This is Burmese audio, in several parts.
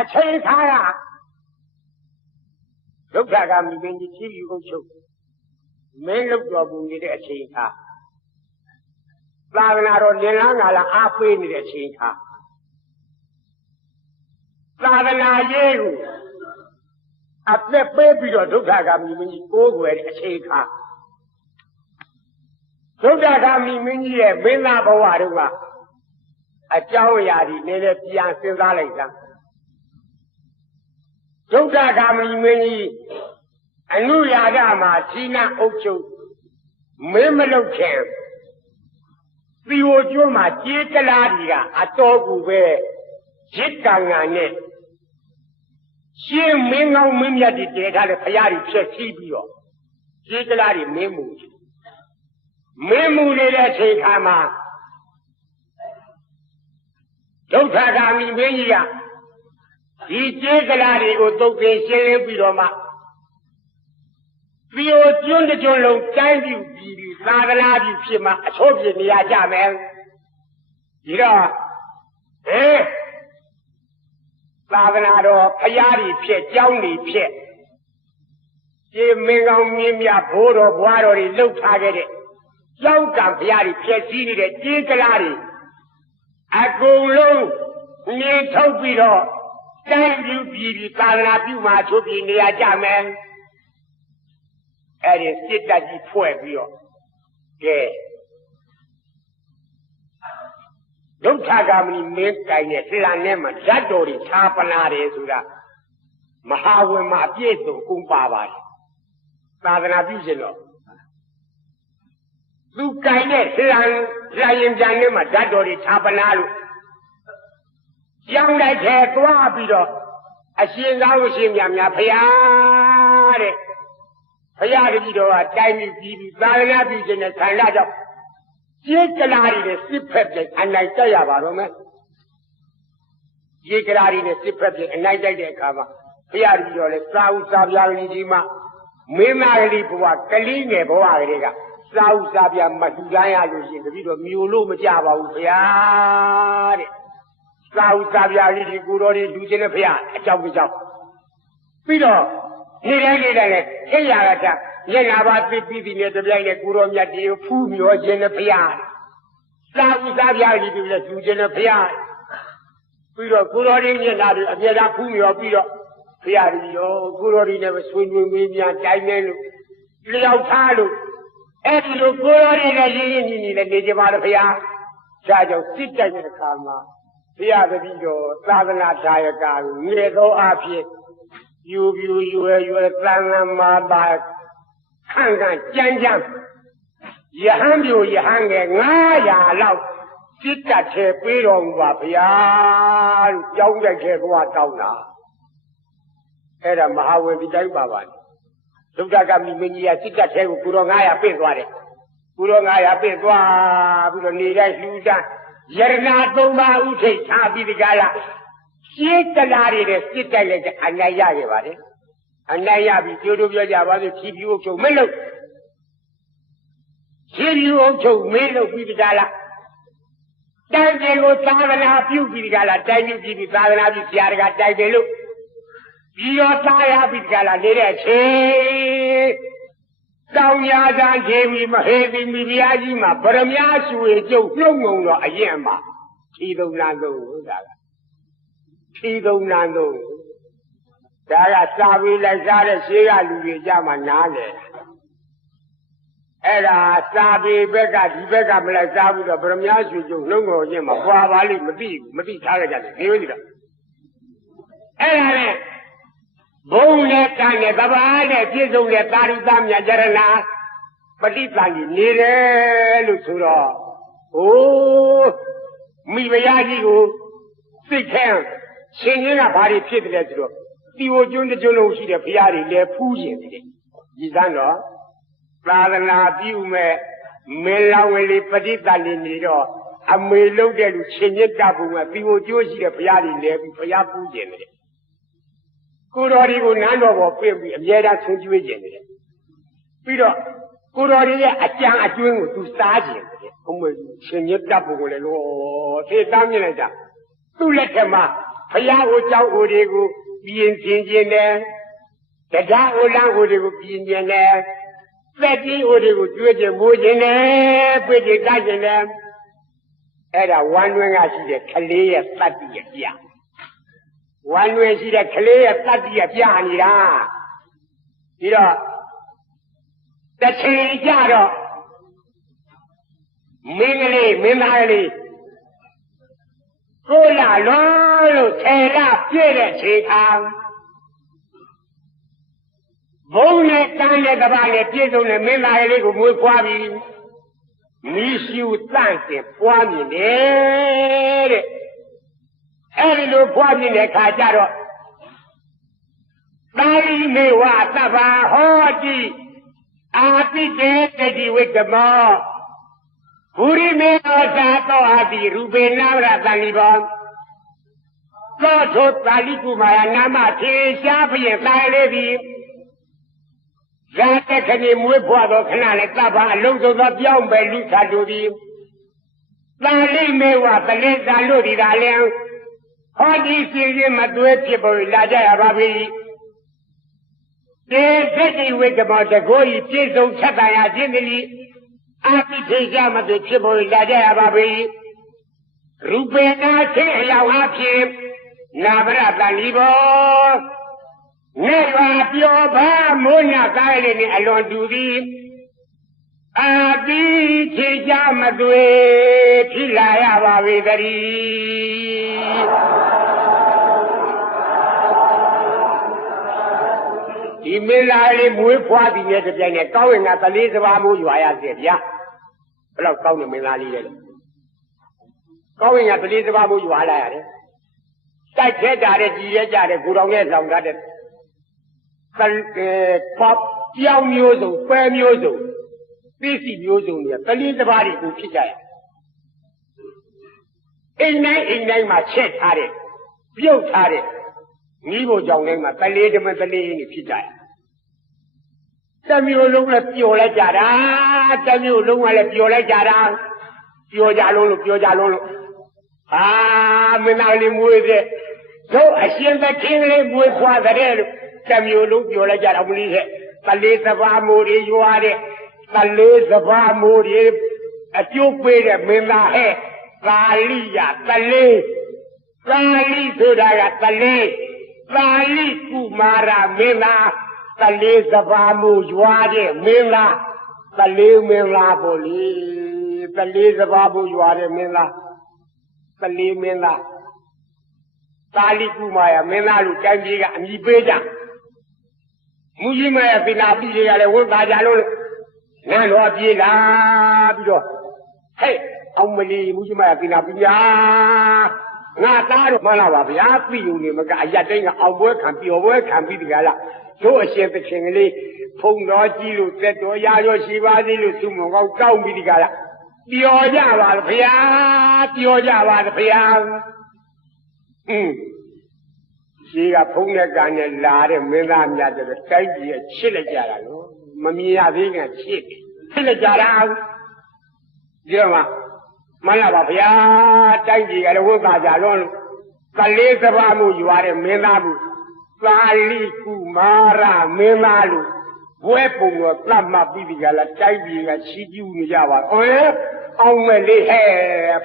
အချိန်ခါကဒုက္ခကမိမင်းကြီးကြီးယူကုန်ချုပ်မင်းလုပ်တော်မူနေတဲ့အချိန်ခါသာသနာတော်လင်လားငါလားအားပေးနေတဲ့အချိန်ခါသာသနာရေးကိုအသက်ပေးပြီးတော့ဒုက္ခကမိမင်းကြီးကိုးကွယ်တဲ့အချိန်ခါဒုက္ခကမိမင်းကြီးရဲ့မင်းသားဘဝတို့ကအကြောင်းအရာတွေနည်းနည်းပြန်စဉ်းစားလိုက်စမ်းဒုက္ခကမိမင်းကြီးအနုရာဂမှာဌိနအုပ်ချုပ်မင်းမလုပ်ခင်သီဝကျွန်းမှာကြေးကလားတွေကအတော်ကူပဲရစ်ကံငံနဲ့ရှင်းမင်းကောင်းမင်းမြတ်တွေတည်ထားတဲ့ဘုရားတွေဖြည့်ဆည်းပြီးတော့ကြေးကလားတွေမင်းမှုနေတဲ့အချိန်ခါမှာဒုက္ခကမိမင်းကြီးကဒီကြေးကလားတွေကိုသုတ်သင်ရှင်းလင်းပြီးတော့မှသီဝကျွန်းတစ်ကျွန်းလုံးတိုင်းပြည်ပြီးသာသနာပြည်ဖြစ်မှအချို့ဖြစ်နေရကြမယ်ဒီတော့သာသနာတော်ဘုရားတွေဖြစ်ကျောင်းတွေဖြစ်ဒီမင်းကောင်းမင်းမြတ်ဘိုးတော်ဘွားတော်တွေလှုပ်ထားခဲ့တဲ့ကျောင်းကံဘုရားတွေဖြစ်စည်းနေတဲ့ကြေးကလားတွေအကုန်လုံးနေထုတ်ပြီးတော့တိုင်းပြည်ပြီးသာသနာပြုမှအချို့ဖြစ်နေရကြမယ်အဲ့ဒီစစ်တပ်ကြီးဖွဲ့ပြီးတော့ကဲဒုက္ခဂามဏိမင်းကိုင်တဲ့လှန်ထဲမှာဓာတ်တော်တွေခြားပနာတယ်ဆိုတာမဟာဝင်မှာအပြည့်စုံကုန်ပါပါတယ်သာသနာပြုရှင်တော့သူကိုင်တဲ့လှန်ရင်ပြန်ထဲမှာဓာတ်တော်တွေခြားပနာလို့ကြောင်းလိုက်ထဲသွားပြီးတော့အရှင်ကောင်းအရှင်မြတ်များဖရာတဲ့ဘုရားတပည့်တော်ကတိုင်းပြည်ပြီးသာသနာပြုခြင်းနဲ့ဆန္ဒကြောင့်ကြေးကလားတွေနဲ့စစ်ဖက်ပြိုင်အနိုင်တိုက်ရပါတော့မယ်ကြေးကလားတွေနဲ့စစ်ဖက်ပြိုင်အနိုင်တိုက်တဲ့အခါမှာဘုရားတပည့်တော်လည်းစာဥစာပြားလေးဒီမှာမင်းသားကလေးဘဝကလေးငယ်ဘဝကလေးကစာဥစာပြားမထူတိုင်းရလို့ရှိရင်တပည့်တော်မျိုးလို့မကြပါဘူးဘုရားတဲ့စာဥစာပြားလေးဒီကိုတော်တွေလူချင်းနဲ့ဘုရားအကြောင်းကြောင့်ပြီးတော့နေတိုင်းလည်းအိယာကတမျက်နာပါသိပြီးနဲ့တပြိုင်နဲ့ကိုရောမြတ်တီဖူးမျောခြင်းနဲ့ဘုရားစာဥစားပြားကြီးတွေလည်းသူခြင်းနဲ့ဘုရားပြီးတော့ကိုရောတွေမျက်နာတွေအပြည့်သာဖူးမျောပြီးတော့ဘုရားကြီးရောကိုရောတွေနဲ့ဆွေးနွေးမေးမြန်းတိုင်းနေလို့လျောက်ထားလို့အဲ့ဒီလိုကိုရောတွေနဲ့ရင်းရင်းနှီးနှီးနဲ့နေကြပါတော့ဘုရားဒါကြောင့်စစ်တိုက်တဲ့အခါမှာဘုရားတပည့်တော်သာသနာဒါယကာကိုငယ်သောအဖြစ်ယူရွယ်သံဃာမာပါခန့်ကြမ်းယဟန်ပြိုယဟန်ငယ်900လောက်စစ်တပ်ထဲပေးတော်မူပါဗျာလို့ကြောင်းတိုက်ခဲ့ဘဝတောင်းတာအဲ့ဒါမဟာဝေဒီတိုင်းပါပါတယ်ဒုက္ခကမိမင်းကြီးကစစ်တပ်ထဲကိုကိုတော်900ပြည့်သွားတယ်ကိုတော်900ပြည့်သွားပြီးတော့နေတိုင်းလှူဒန်းယရနာ3ပါးဥထိတ်ထားပြီးဒီကလာရှင်းတလားတွေနဲ့စစ်တိုက်လိုက်တဲ့အနိုင်ရခဲ့ပါတယ်အနိုင်ရပြီးကျိုးတို့ပြောကြပါစို့ဖြီးဖြူအုပ်ချုပ်မလို့ဖြီးဖြူအုပ်ချုပ်မင်းလို့ပြီးဒီကလာတိုင်းပြည်ကိုသာသနာပြုပြီးဒီကလာတိုင်းပြည်ပြီးသာသနာပြုဆရာတကတိုက်တယ်လို့ပြီးတော့သားရပြီးဒီကလာနေတဲ့အချိန်တောင်ညာသာခြေပြီးမဟေပြီးမိဖုရားကြီးမှာဗရမ ्या ရွှေကျုပ်နှုတ်ငုံတော့အရင်မှာဖြီးသုံးနာသုံးဒါကဖြီးသုံးနာသုံးဒါကစာပြီးလိုက်စားတဲ့ရှေးကလူတွေကြမှာနားလေအဲ့ဒါစာပြီးဘက်ကဒီဘက်ကမလိုက်စားဘူးတော့ဗရမ ्या ရွှေကျုပ်နှုတ်ငုံချင်းမှာပွာပါလိမသိထားကြတယ်ဒီလိုဒီတော့အဲ့ဒါနဲ့ဘုံနဲ့ကံနဲ့သဘာနဲ့ပြည့်စုံတဲ့သာရုသမမြတ်ကြရဏပဋိသန္ဓေနေတယ်လို့ဆိုတော့မိဖုရားကြီးကိုစိတ်ထဲရှင်ရင်းကဘာတွေဖြစ်တယ်ဆိုတော့တီဝကျွန်းတစ်ကျွန်းလုံးရှိတဲ့ဘုရားတွေလည်းဖူးခြင်းတယ်ဒီစမ်းတော့သာသနာပြုမဲ့မေလောင်ဝလီပဋိသန္ဓေနေတော့အမေလုံးတဲ့လူရှင်ရင်းတတ်ဖို့ကတီဝကျွန်းရှိတဲ့ဘုရားတွေလည်းပြီးဘုရားဖူးခြင်းတယ်ကိုတော်ဒီကိုနန်းတော်ပေါ်ပြင့်ပြီးအမြဲတမ်းဆွေးကြွေးခြင်းတယ်ပြီးတော့ကိုတော်ဒီရဲ့အကြံအကျွင်းကိုသူစားခြင်းတယ်အမေရှင်ရင်းတတ်ဖို့ကိုလည်းလို့သေတမ်းမြင်လိုက်တာသူ့လက်ထက်မှာဘ ရားကိုကြောက်ဦးတွေကိုပြင်ဆင်ခြင်းနဲ့တရားဦးလမ်းဦးတွေကိုပြင်ခြင်းနဲ့သက်ကြီးဦးတွေကိုကျွေးခြင်းမိုးခြင်းနဲ့ပြည့်ကြတတ်ခြင်းနဲ့အဲ့ဒါဝမ်းတွင်းကရှိတဲ့ကလေးရဲ့တတ္တိရဲ့ပြဝမ်းတွင်းရှိတဲ့ကလေးရဲ့တတ္တိရဲ့ပြနေတာပြီးတော့တစ်ချိန်ကြတော့မင်းကလေးမင်းသားကလေးကိုလာလုံးလို့ဆယ်လပြည့်တဲ့ချိန်ခါဘုံနဲ့တန်းတဲ့ကဘာနဲ့ပြည့်စုံတဲ့မင်းသားကလေးကိုမွေးဖွားပြီးမိရှုတန့်စင်ပွားမြင်တယ်တဲ့အဲဒီလိုပွားမြင်တဲ့ခါကျတော့သာရိမေဝသဗ္ဗဟောတိအာတိတေတတိဝိကမောဘူရိမေသောသာသောအတိရူပေနာရတန်လီဘောသောထိုသာလိကုမာယနာမထေရှားဖြင့်သာလေးသည်ဇာတခဏီမွေးဖွားသောခဏနဲ့သဗ္ဗအလုံးစုံသောပြောင်းပဲလူချတို့သည်သာလိမေဝတလင်းသာလို့ဒီသာလျံဟောဒီစီရင်မသွေးဖြစ်ပေါ်လာကြရပါပြီတေသတိဝိကမောတကိုဤပြည့်စုံချက်တန်ရာခြင်းသည်အာတိထေကြမသွေးဖြစ်ပေါ်လာကြရပါပြီရူပေနာခေအယောင်အဖြစ်နာဗရတန်လီဘောနေပါပြောပါမိုးညကားလေးနဲ့အလွန်တူသည်အာတိထေကြမသွေဖြစ်လာရပါပြီတည်းဒီမင်းသားလေးမွေးဖွားပြီးတဲ့ပြိုင်နဲ့ကောင်းရင်ကတလေးစပါးမိုးရွာရစေဗျာဘယ်တော့ကောင်းနေမင်းသားလေးလဲကောင်းရင်ကတလေးစပါးမိုးရွာလာရတယ်တိုက်ခဲကြတဲ့ကြည်ရဲကြတဲ့ကိုတော်နဲ့ဆောင်တဲ့ပေါပြောင်းမျိုးစုံပဲမျိုးစုံသိစီမျိုးစုံတွေကတလေးစပါးတွေကိုဖြစ်ကြရအိမ်တိုင်းမှာချက်ထားတဲ့ပြုတ်ထားတဲ့မိဖို့ကြောင့်တိုင်းမှာတလေးတမတလေးနေဖြစ်ကြရတမျိုးလုံးလည်းပျော်လိုက်ကြတာတမျိုးလုံးကလည်းပျော်လိုက်ကြတာပျော်ကြလုံးလို့ဟာမင်းသားလေးမွေးတဲ့တို့အရှင်သခင်လေးမွေးဖွားတဲ့လို့တမျိုးလုံးပျော်လိုက်ကြတာမလို့ဟဲ့တလေးစပါးမိုးတွေရွာတဲ့တလေးစပါးမိုးတွေအကျိုးပေးတဲ့မင်းသားဟဲ့သာလိယတလေးသာလိဆိုတာကတလေးသာလိကုမာရမင်းသားတလေးစပါးမိုးရွာတဲ့မင်းသားတလေးမင်းသားပေါ့လေတလေးစပါးမိုးရွာတဲ့မင်းသားတလေးမင်းသားသာလိကုမာရမင်းသားလူတိုင်းပြည်ကအမိပေးကြမူကြီးမဲ့ပင်နာပြည်တွေကလည်းဝန်သားကြလို့နန်းတော်ပြေးလာပြီးတော့ဟဲ့အောင်မလီမူကြီးမဲ့ပင်နာပြည်ညာငါသားတော့မှန်လားပါဗျာပြည်ုံနေမကအရက်တိုင်းကအောင်ပွဲခံပျော်ပွဲခံပြီးဒီကလာတို့အရှင်သခင်ကလေးဖုံတော်ကြီးလို့သက်တော်ရရောရှိပါသေးလို့သူ့မောင်ကောက်တောင်းပြီးဒီကလာပျော်ကြပါလားဗျာပျော်ကြပါလားဗျာရှိကဖုံးတဲ့ကံနဲ့လာတဲ့မင်းသားများတဲ့တိုက်ကြီးရဲ့ချစ်လိုက်ကြတာနော်မမြင်ရသေးခင်ချစ်လိုက်ကြတာဒီမှာမှန်လားပါဗျာတိုက်ကြီးကလည်းဝတ်သားကြလုံးကလေးစပါးမှုယူရတဲ့မင်းသားမှုသာလိကုမာရမင်းသားလူဘွဲပုံတော်သတ်မှတ်ပြီးဒီကလာတိုက်ကြီးကချီးကျူးနေကြပါအောင်မဲ့လေးဟဲ့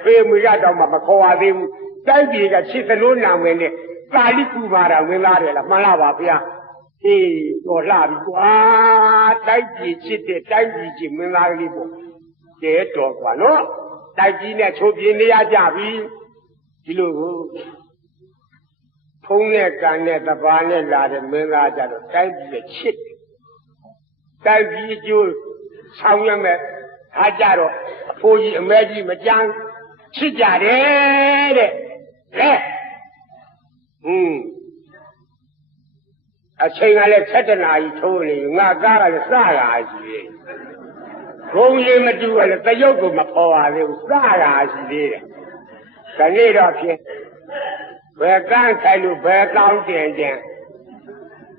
ဖေးမရတော့မှမခေါ်ရသေးဘူးတိုက်ကြီးကချစ်သလိုနာမည်နဲ့သာလိကုမာရမင်းသားတယ်လားမှန်လားပါဗျာအေးတော်လှပြီကွာတိုက်ကြီးချစ်တဲ့တိုက်ကြီးချစ်မင်းသားကလေးပေါ့ကဲတော်ကွာနော်တိုက်ကြီးနဲ့ချိုးပြင်းနေရကြပြီဒီလိုကိုဖုံးနဲ့ကံနဲ့တပါးနဲ့လာတဲ့မင်းသားကြတော့တိုက်ကြီးရဲ့ချစ်တိုက်ကြီးအကျိုးဆောင်ရမယ်အားကြတော့အဖိုးကြီးအမဲကြီးမကြမ်းချစ်ကြတယ်တဲ့ဟဲ့အချိန်ကလည်း7 နာရီထိုးနေငါကားကလည်းစတာရှိသေးတယ်ဘုံရင်မတူကလည်းတရုတ်ကိုမပေါ်ပါသေးဘူးစတာရှိသေးတယ်ဒီနေ့တော့ဖြင့်ဘယ်ကန်းဆိုင်လို့ဘယ်ကောင်းတင်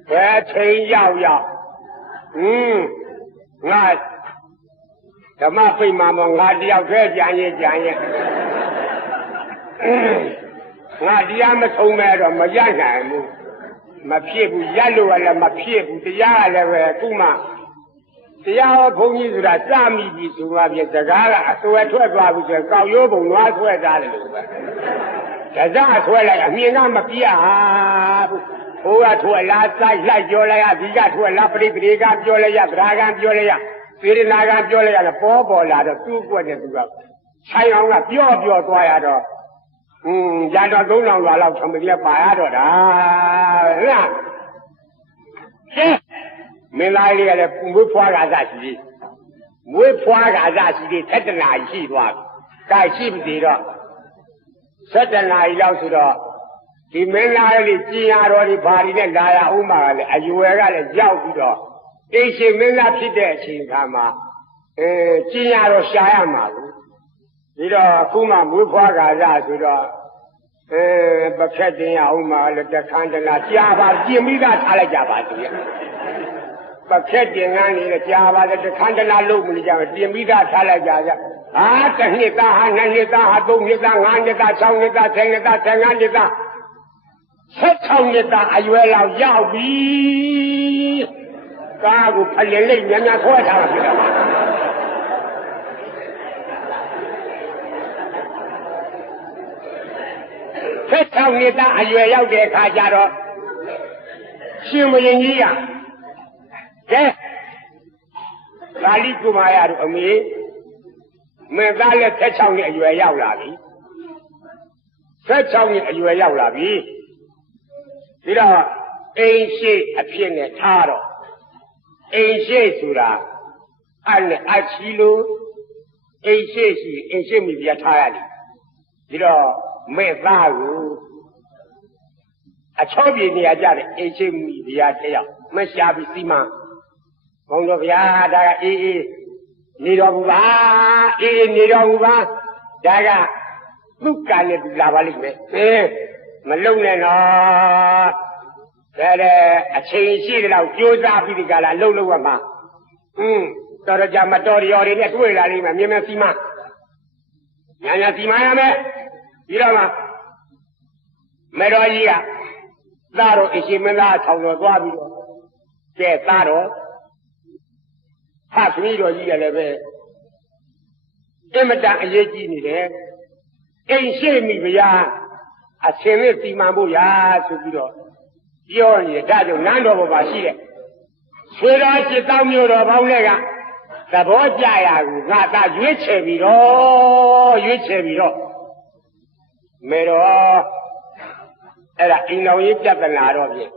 ဘယ်ချိန်ရောက်ငါဓမ္မပိတ်မှာမငါတယောက်တည်းကြံရင် ငါတရားမဆုံးမဲ့တော့မရနိုင်ဘူးမဖြစ်ဘူးရက်လို့လည်းမဖြစ်ဘူးတရားလည်းပဲအခုမှတရားဟောဘုန်းကြီးဆိုတာစမိပြီဆိုမှပြင်စကားကအစွဲထွက်သွားပြီဆိုရင်ကောက်ရိုးပုံနွားဆွဲသားတယ်လို့ပဲဒါစဆွဲလိုက်အမြင်ကမပြဟာဘူးဟိုကထွက်လာစိုက်လိုက်ပြောလိုက်ရဒီကထွက်လာပရိပရိကပြောလိုက်ရဗရာကံပြောလိုက်ရသေရနာကံပြောလိုက်ရပေါ်လာတော့သူ့ကွက်တဲ့သူကဆိုင်အောင်ကပြောသွားရတော့ရတော့3000ရွာလောက်သမီးကပါရတော့တာဟုတ်လားမင်းသားလေးကလည်းမွေးဖွားကားရှိသေးမွေးဖွားကားရှိသေး7 နာရီရှိသွားပြီ။ဒါရှိပြီတော့7 နာရီလောက်ဆိုတော့ဒီမင်းသားလေးကျင်ရတော်ဒီဘာဒီနဲ့လာရအောင်မှာလည်းအရွယ်ကလည်းရောက်ပြီးတော့အိမ်ရှင်မင်းသားဖြစ်တဲ့အချိန်ခါမှာကျင်ရတော်ရှာရမှာဘူးဒီတော့အခုမှမွေးဖွားကားဆိုတော့ပခက်တင်ရအောင်မှာလည်းတခန်းတလားကြာပါကျင်ပြီးသားထားလိုက်ကြပါသူရပခက်တင်ကန်းနေလည်းကြာပါတခန်းတလားလုံးမလို့ကြတင်ပြီးသားထားလိုက်ကြဟာတစ်နှစ်သားဟာ2 နှစ်သားဟာ3 နှစ်သား5 နှစ်သား6 နှစ်သား10 နှစ်သား15 နှစ်သား16 နှစ်သားအရွယ်လောက်ရောက်ပြီကားကိုဖလင်လေးများဆွဲထားတာဖြစ်တယ်16 နှစ်သားအရွယ်ရောက်တဲ့အခါကျတော့ရှင်မင်းကြီးကကဲပါဠိကုမာရတို့အမေမင်းသားလည်း16 နှစ်အရွယ်ရောက်လာပြီ16 နှစ်အရွယ်ရောက်လာပြီဒီတော့အိမ်ရှိအဖြစ်နဲ့ထားတော့အိမ်ရှိဆိုတာအဲ့နဲ့အချီလို့အိမ်ရှိမိပြထားရတယ်ဒီတော့မဲ့သားကိုအချောပြေနေရကြတဲ့အိမ်ရှိမိပြတယောက်မရှာပြီးစီမံဘုံတော်ဗျာဒါကအေးနေတော်မူပါအေးနေတော်မူပါဒါကသူ့ကံနဲ့သူလာပါလိမ့်မယ်မလုံနဲ့နော်တဲ့အချိန်ရှိတဲ့လောက်ကြိုးစားပြီးဒီကလာလှုပ်ရမှာတော်တော်ကြာမတော်ရော်တွေနဲ့တွေ့လာလိမ့်မယ်မြင်စီမညာစီမရမယ်ပြီးတော့မှမေတော်ကြီးကသားတော်အရှင်မင်းသားဆောင်တော်သွားပြီးတော့ကျဲသားတော်ဖတ်သမီးတော်ကြီးကလည်းပဲအင်မတန်အရေးကြီးနေတယ်အိမ်ရှိမိဗျာအရှင်နဲ့စီမံဖို့ရာဆိုပြီးတော့ပြောနေတယ်ဒါကြောင့်နန်းတော်ပေါ်မှာရှိတဲ့ဆွေတော်จิตတောင်းမျိုးတော်ပေါင်းတွေကသဘောကျရာကိုငါသာရွေးချယ်ပြီးတော့မေတော်အဲ့ဒါအိမ်တော်ကြီးပြဿနာတော့ဖြင့်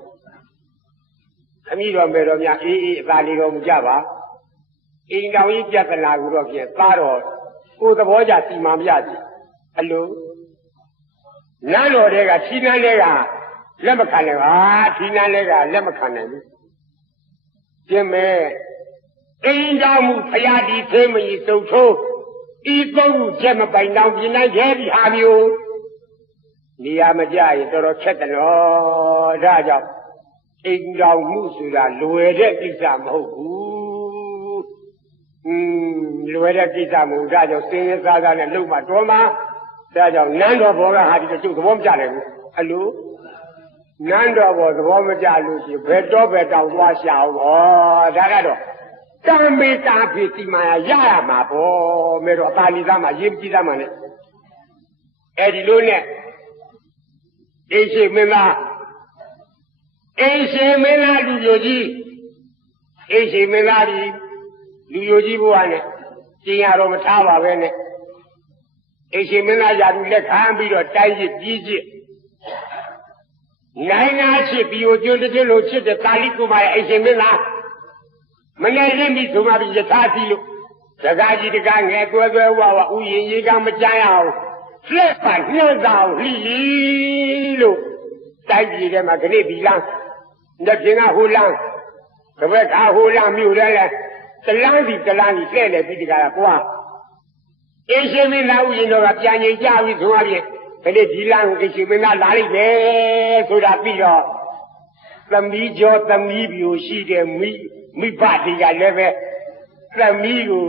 ခမည်းတော်မေတော်များအေးအသာလေးတော်မူကြပါအိမ်တော်ကြီးပြဿနာကိုတော့ဖြင့်သားတော်ကိုယ်သဘောကျစီမံပြစီအလိုနန်းတော်တွေကထီးနန်းတွေကလက်မခံနိုင်ပါထီးနန်းတွေကလက်မခံနိုင်ဘူးကျင်းမဲ့အိမ်တော်မူဖရာဒီသေးမကြီးစုံထိုးဤသုံးခုချက်မပိုင်တောင်ပြင်နိုင်ခဲ့ပြီဟာမျိုးနေရာမကြရင်တော်တော်ခက်တယ်နော်ဒါကြောင့်အိမ်တော်မှုဆိုတာလွယ်တဲ့ကိစ္စမဟုတ်ဘူးလွယ်တဲ့ကိစ္စမဟုတ်ဒါကြောင့်စင်းရဲစားစားနဲ့လုံမှတော်မှာဒါကြောင့်နန်းတော်ဘောကဟာဒီကျုပ်သဘောမကျနိုင်ဘူးအလိုနန်းတော်ဘောသဘောမကျလို့ရှိရင်ဘယ်တော့ဘယ်တောင်သွားရှာအောင်ဒါကတော့တံမေတာဖြစ်စီမံရမှာပေါ့မဲတော့အပါဠိသားမှာရေးကြည့်သားမှာ ਨੇ အဲ့ဒီလိုနဲ့အိမ်ရှိမင်းသားလူမျိုးကြီးအိမ်ရှိမင်းသားဒီလူမျိုးကြီးဘဝနဲ့ကျင်ရတော့မထားပါပဲနဲ့အိမ်ရှိမင်းသားယာတူလက်ခံပြီးတော့တိုင်းကြီးပြီးကြီးနိုင်ငံချစ်ပြီးကျွန်းတည်းလို့ချစ်တဲ့သာလိကုမာရဲ့အိမ်ရှိမင်းသားမငယ်ရင်းပြီးဆိုမှပြီးယထာစီလို့တကားကြီးတကားငယ်ကွဲကွဲဝဝဥယျင်ကြီးကမကြမ်းအောင်လက်ပါညှို့သာအောင်လှီလို့တိုက်ပြည်ထဲမှာခဏဒီလမ်းလက်ပြင်ကဟိုလမ်းကဘက်ကဟိုလမ်းမြို့ထဲလဲတလန်းစီလှည့်လေပြီးဒီကရာကွာအင်းရှင်မင်းသားဥယျင်တော်ကပြန်ငြိမ်ကြပြီဆိုမှဖြင့်ခဏဒီလမ်းကိုအင်းရှင်မင်းသားလာလိုက်တယ်ဆိုတာပြီးတော့သမီးကျော်သမီးပြူရှိတဲ့မိဘတွေကလည်းပဲသမီးကို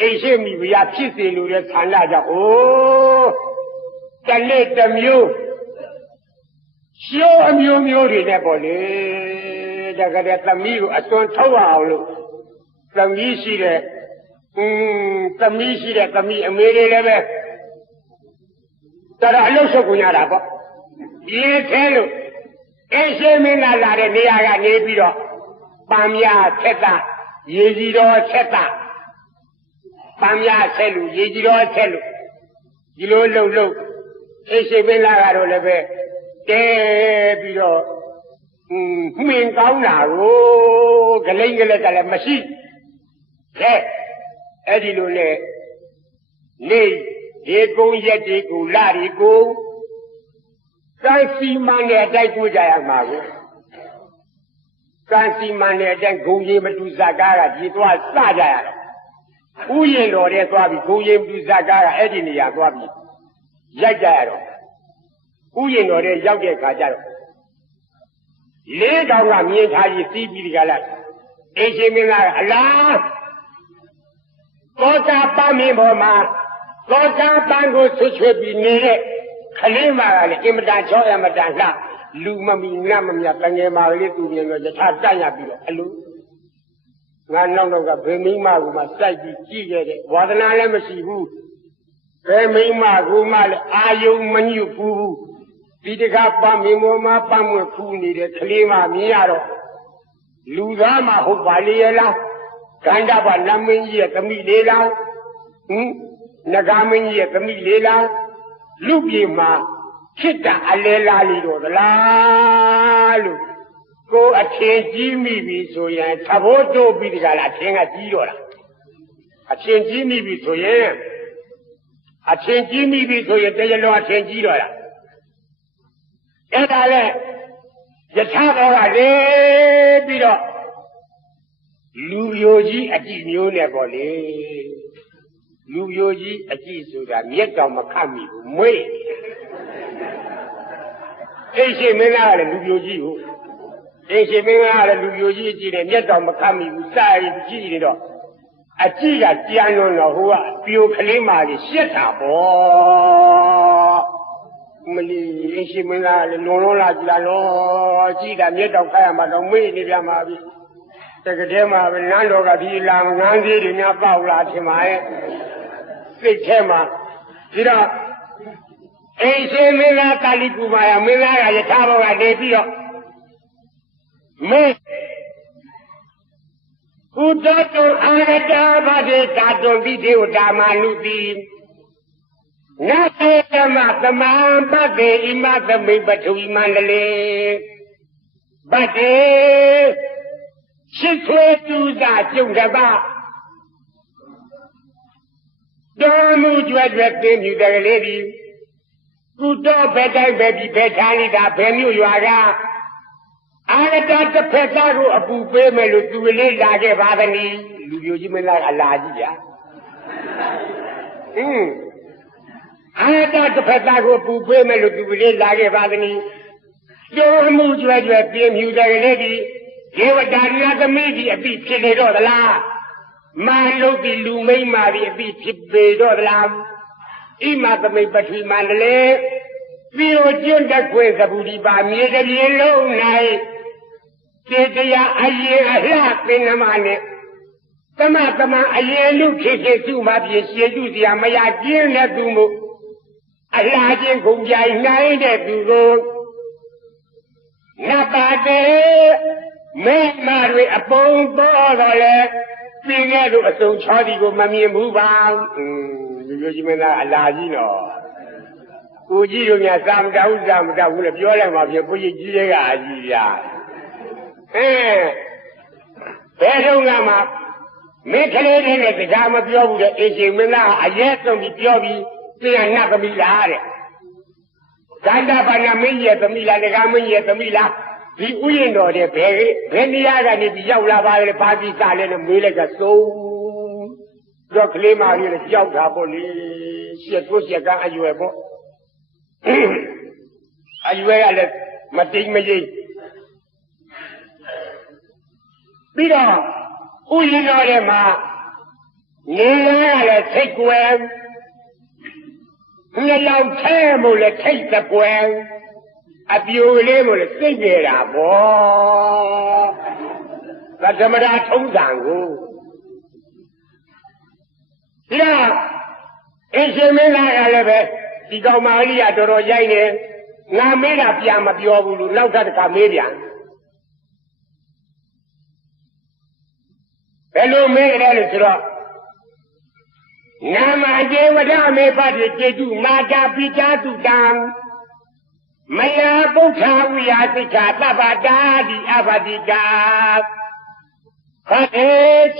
အိမ်ရှိမိဗျာဖြစ်စေလို့တဲ့ဆန္ဒကြောင့်တနေ့တစ်မျိုး show a mule in a body, the Gadatamil, a stone tower, the Mishi, the Mishi, the Mi, a million. That I know so good. Yes, hello. Esemina la de Niaga Nebiro, Pamia Teta, Yeziro Teta, Pamia Telu, Yeziro Telu, Yolo, Esemina Lebe, Debiro, Min Gauna, oh, Galingala machine. Eddie Lune, Nay, Ego Yetico, Larigo. Fancy money at that good Jayamago. Fancy money at that go him to Zagara, it was Saga. Who you know, that's why we go him to Zagara, Edinia, Wabi. Yagaro. Who you know, there's Yaga Kajaro. Lay down on me how you see me, Gala. Ejimina, Allah. Kota Pami Moma. Kota Bango, which will be needed. Kalima, Imada Joya Madana, Lumami Namia, Pangema, little the Tataya below. None of the Bemima, who must say, what an alemasi who. Bemima, Rumal, Ayu Manu Poo, Pitica Mimoma, Pamu Puni, the Kalima Miaro, Luzama, Hopaliela, Kandaba Namini at the Milela, Nagamini at the Milela. Lubima, Chita Alela Lido, Lalu. Go a change Jimmy so ya, Tavoto Bidigal, a change a Diora. A change Jimmy so ya. A change Jimmy so ya, they know a change Diora. And I the Tavo Ale Bido. Luyoji at the new Nebole. Luyoji, a Jisuda, Mieta Makami, Mui. Asia Mena, Luyoji, Asia Mena, Luyoji, and Mieta Makami, who say, Gido. A Giga, Giano, who are Pio Kalima, the Sheta, Mali, Asia Mena, Nola, Gilano, Giga, Mieta Kayama, the Mui, Nidamabi. The Gadema, Nando Gadila, Nandi, Napaula, Timai. Tema, you know, Asia Mila Kalikuma, Mila, the Tabo, and Nepio. Me, who doesn't Anata, but it doesn't video Damanuti. Nothing about the man, but they imagine me, but to Mandalay. But she's way to that, you never. Don't move your dream, you the lady. Good dog, better, baby, better, that penny you are. I got the petaro of Bubemelo to relate like a Vavani, Lujimela Aladia. I got the petaro of Bubemelo to relate like a Vavani. Don't move your dream, you the lady. You were done not the media, be killed or the law. Malo di Lumay Mari be Tibbe or Lam. Imatame between Mandalay. We are doing that with the Budiba, near the yellow night. Tetia Aye, a laugh in a man. Tamatama Aye, look at you, Mabia, Sedusia, Maya, dear Nadumo. A large and Gumja, nine at you go. Napade, make Mary a bone ball. Being able to so charity go mammy and move on. You mean a lagino. Uji, you have some down that would have your lamb of your boy. Eh, Pedro make a lady at the time of your Asia, a yes on the Piobi, they are not a millard. Sanda Panamia, the Mila, the Gamma, the Mila. The window, the Penniaga, and the Yaula Valley Party Silent and Milega so. Your claim are in the Yauta Police, she had pushed your gun as you were born. Are you well, Mating Maji? Peter, who you know them are? Nila, take well. Nila, Tamil, take the well. အပြိုလေးမို့လေစိတ်နေတာပေါ့သတ္တမတာထုံးစံကိုဒီကအင်းရှင်မင်းသားကလည်းပဲဒီကောင်မကြီးကတော်တော်ရိုက်နေငါမေးတာပြန်မပြောဘူးလို့နောက်တစ်ခါမေးပြန်ဘယ်လိုမေးကြလဲလို့ဆိုတော့နာမဒေဝဒမေပတိကျေတုမာတာပိတာတုတံမယပုဋ္ဌာဝိယသိက္ခာသဗ္ဗတာတိအဘတိကာဟောအေ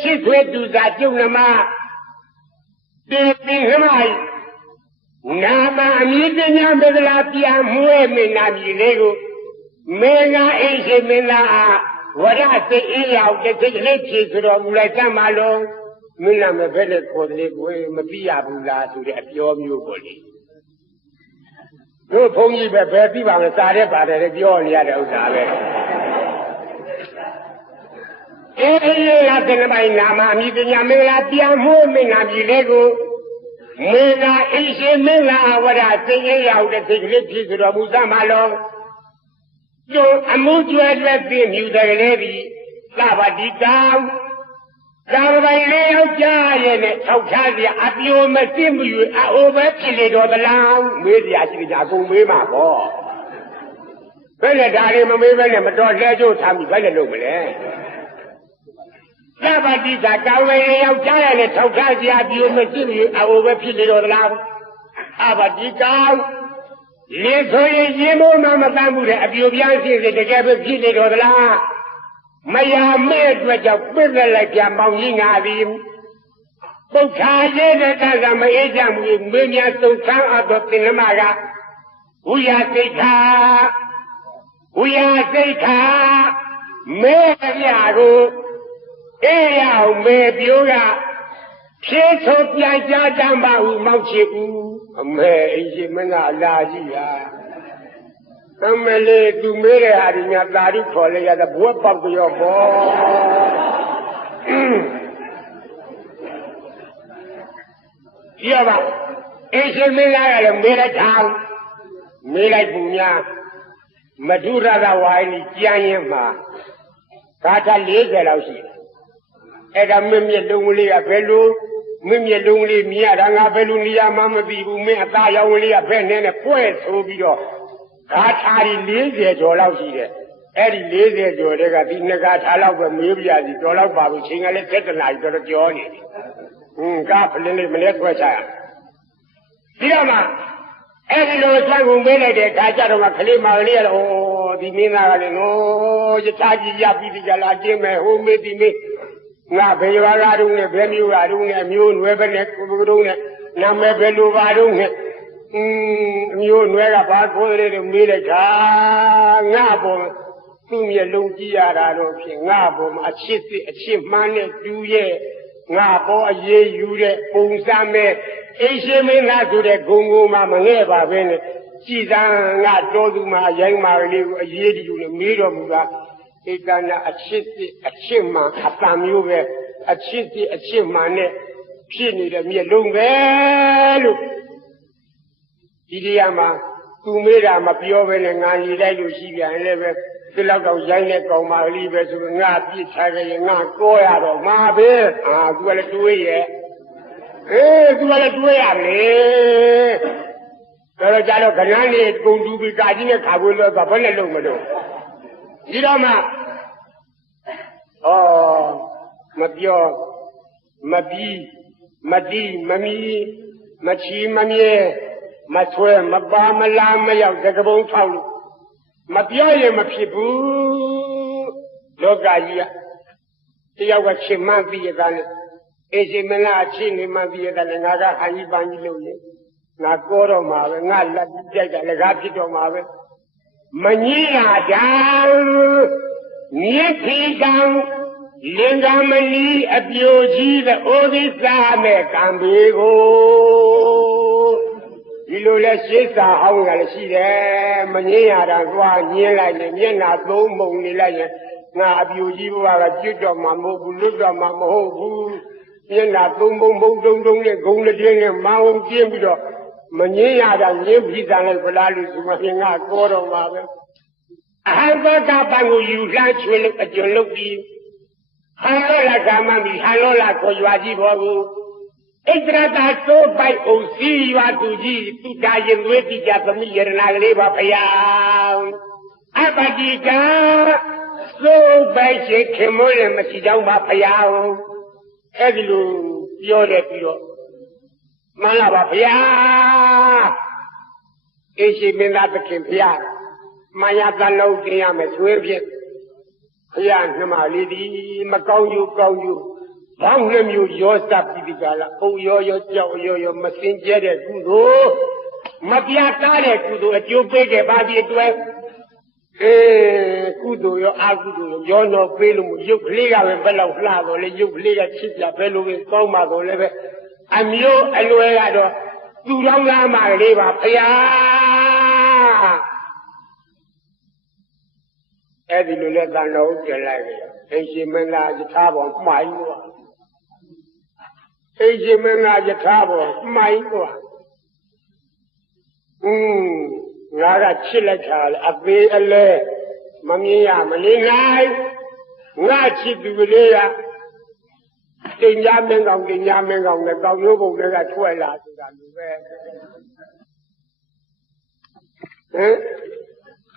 ချစ်သွေတူစာကျုံနမတေပိဟမယနာမအမည်ပညာမင်္ဂလာပြန်မွေးမင်းနာမည်လေးကိုမင်းကအိရှိမင်းသားဝရစိတ်အေးရောက်တဲ့စိတ်ကလေးဖြည့်ဆိုတော်မူလိုက်တတ်မှလုံးမင်းနာမဘယ်နဲ့ခေါ်တယ်ကိုမပြရဘူးလားဆိုတဲ့အပြောမျိုးပေါ့လေတို့ဘုန်းကြီးပဲဘယ်သိပါမလဲစားတဲ့ပါတယ်လေပြောနေရတဲ့ဥစ္စာပဲအေးရတဲ့မိုင်းနာမအမည်ပညာမင်္ဂလာပြန်မွေးမင်းနာမည်လေးကိုမင်းကအိရှိမင်းသားဝရစိတ်အေးရောက်တဲ့စိတ်ကလေးဖြည့်ဆိုတော်မူတတ်မှလုံးတို့အမှုကျွဲလက်သိမြူတယ်လေဒီသဗ္ဗတိတံသာဝပိုင်လေးယောက်ျားရဲ့နဲ့ထောက်ချစရာအပြိုမသိမယူအိုပဲဖြစ်လေတော်သလားမေးစရာရှိကြအကုန်မေးမှာပေါ့ဘယ်နဲ့ဒါတွေမမေးဘဲနဲ့မတော်လဲကျိုးထားပြီးဘယ်နဲ့လုပ်မလဲသဗ္ဗတိသာသာဝပိုင်လေးယောက်ျားရဲ့နဲ့ထောက်ချစရာအပြိုမသိမယူအိုပဲဖြစ်လေတော်သလားအဘတိကံလေဆိုရင်ရင်မိုးမတမ်းမှုတဲ့အပြိုပြားရှိစေတကယ်ပဲဖြစ်လေတော်သလားမယာမဲ့အတွက်ကြောင့်ပြစ်လိုက်ပြန်ပေါင်းရင်းငါသည်ပုဋ္ဌာရဲ့တဲ့ကမအေးကြမှုမင်းများသုံးဆန်းအပ်တော်တင်မကဝိယစိတ်ခာမဲပြကိုအေးရအောင်မဲပြိုးကဖြေးထုတ်ပြန်ကြကြပါဦးမောက်ချစ်ဦးအမေအရှင်မင်းကအလားကြီးဟာအမလေးသူမေးတဲ့ဟာဒီညာသာဓုခေါ်လိုက်ရတဲ့ဘဝပေါက်ကြောပေါ့ဒီပါအရှင်မင်းကလည်းမေးလိုက်တာမေးလိုက်ပူများမဓုရသဝိုင်းကြီးကြမ်းရင်မှာဂါထာ40လောက်ရှိတယ်အဲ့ဒါမင်းမျက်လုံးလေးကဘယ်လိုမင်းမျက်လုံးလေးမြင်ရတာငါဘယ်လိုနေရာမှမသိဘူးမင်းအသားရောင်လေးကဘယ်နဲ့နဲ့ပွဲဆိုပြီးတော့ဂါထာကြီး40ကျော်လောက်ရှိတယ်အဲ့ဒီ40ကျော်တဲ့ကဒီနှစ်ဂါထာလောက်ပဲမေးပြရစီတော်လောက်ပါဘူးချိန်ကလည်း7နာရီတော်တော်ကြောနေတယ်ကဖလင်းလေးမလဲထွက်ချရပြီးတော့မှအဲ့ဒီလိုဆွမ်းကုန်ပေးလိုက်တဲ့ခါကျတော့မှခလေးမလေးကတော့ဒီမင်းသားကလည်းနော်ယထာကြီးရပြီးဒီကလာကျင်းမယ်ဟိုမေးဒီမေးငါဘယ်ရွာကားတုံးနဲ့ဘယ်မျိုးကားတုံးနဲ့မျိုးနွယ်ပဲနဲ့ကိုယ်တုံးနဲ့နာမည်ဘယ်လိုကားတုံးနဲ့မျိုးနွယ်ကဘာကိုယ်လေးတွေမေးလိုက်တာငါပေါ်သူ့မျက်လုံးကြည့်ရတာတော့ဖြင့်ငါပေါ်မှာအချစ်စစ်အချစ်မှန်းနဲ့တူရဲ့ငါပေါ်အရေးယူတဲ့ပုံစံမဲ့အိရှိမင်းသားဆိုတဲ့ဂုံကိုမှမငဲ့ပါပဲနဲ့ကြည်စံငါတော်သူမှာရိုင်းမာကလေးကိုအရေးတူနဲ့မေးတော်မူတာဧကနာအချစ်စစ်အချစ်မှန်အတန်မျိုးပဲအချစ်စစ်အချစ်မှန်နဲ့ဖြစ်နေတဲ့မျက်လုံးပဲလို့ဒီတရားမှာသူမေးတာမပြောဘဲနဲ့ငါရည်လိုက်လို့ရှိပြန်လည်းပဲဒီလောက်တော့ရိုင်းတဲ့ကောင်မလေးပဲဆိုငါပြစ်ထားကြရင်ငါကောရတော့မှာပဲသူကလည်းတွေးရဲ့သူကလည်းတွေးရမယ်တော်ကြတော့ခဏလေးကုံတူပြီးကာကြီးနဲ့ခါခွေးလို့ဘယ်နဲ့လုံးမလို့ဒီတော့မှမပြောမပြီးမတီးမမီမချီမမြဲမဆွဲမပါမလားမရောက်သကပုံထောက်လို့မပြောရင်မဖြစ်ဘူးလောကကြီးကတယောက်ကချစ်မှန်းပြီးရတာနဲ့အေးရှင်မလားချစ်နေမှပြီးရတာနဲ့ငါကအကြီးပန်းကြီးလို့လေငါကောတော့မှာပဲငါလက်ကြိုက်တာလည်းကားဖြစ်တော့မှာပဲမကြီးရတာမြေခိကံလင်္ကာမဏီအပြိုကြီးတဲ့ဩဒိစာမဲ့ကံပေကိုဒီလိုလဲရှေးစာအောင်ကလည်းရှိတယ်မငြင်းရတာသွားညင်းလိုက်ရင်မျက်နှာသုံးပုံနေလိုက်ရင်ငါအပြိုကြီးဘဝကကျွတ်တော့မှမဟုတ်ဘူးလွတ်တော့မှမဟုတ်ဘူးမျက်နှာသုံးပုံပုံတုံတုံနဲ့ဂုံတစ်တင်းနဲ့မောင်းကျင်းပြီးတော့ မငင်းရတာငင်းပြီးသားလိုက်ဗလားလို့ဆိုမှငါကောတော့မှာပဲအဟံဘကပံကိုယူလှမ်းချွေလို့အကျွလုပ်ပြီးဟန်လောလာကမှမီဟန်လောလာကိုရွာကြီးပေါ်ကိုဣတရတာသိုးပိုက်အောင်စီရွာသူကြီးသူတာရင်သွေးတိကြသမီးရတနာကလေးပါဖယားအပတိကသိုးပိုက်ရှိခင်မိုးလည်းမရှိကြောင်းပါဖယားအဲ့ဒီလိုပြောတယ်ပြီးတော့မှန်လားပါဖယားအရှိမင်းသားသခင်ဖယားမာယာတလုံးတင်ရမယ်ဆွေးဖြင့်ဖယားနှမလေးဒီမကောင်းယူကောင်းယူဘောင်းနှမျိုးရောစပ်ပြီးဒီကလာအုပ်ရောကြောက်ရောမစင်ကြဲတဲ့ကုသိုလ်မပြတ်သားတဲ့ကုသိုလ်အကျိုးပေးခဲ့ပါပြီအတွက်ကုသိုလ်ရောအကုသိုလ်ရောတော့ပေးလို့ရုပ်ကလေးကပဲဘယ်လောက်လှတော့လဲရုပ်ကလေးကချစ်ကြဘယ်လိုပဲကောင်းမှတော့လည်းပဲအမျိုးအလွယ်ကတော့သူတော်သားမလေးပါဖယားအဲ့ဒီလိုနဲ့တန်တော်ကျလိုက်ကြအိရှင်မင်းသားယထာပေါ်မှိုင်းသွားအိရှင်မင်းသားယထာပေါ်မှိုင်းသွားငါကချစ်လိုက်တာလေအသေးအလဲမမြင်ရမနေနိုင်ငါချစ်သူကလေးကတင်ညာမင်းကောင်နဲ့ကောင်းရိုးပုံတွေကထွက်လာဆိုတာလူပဲ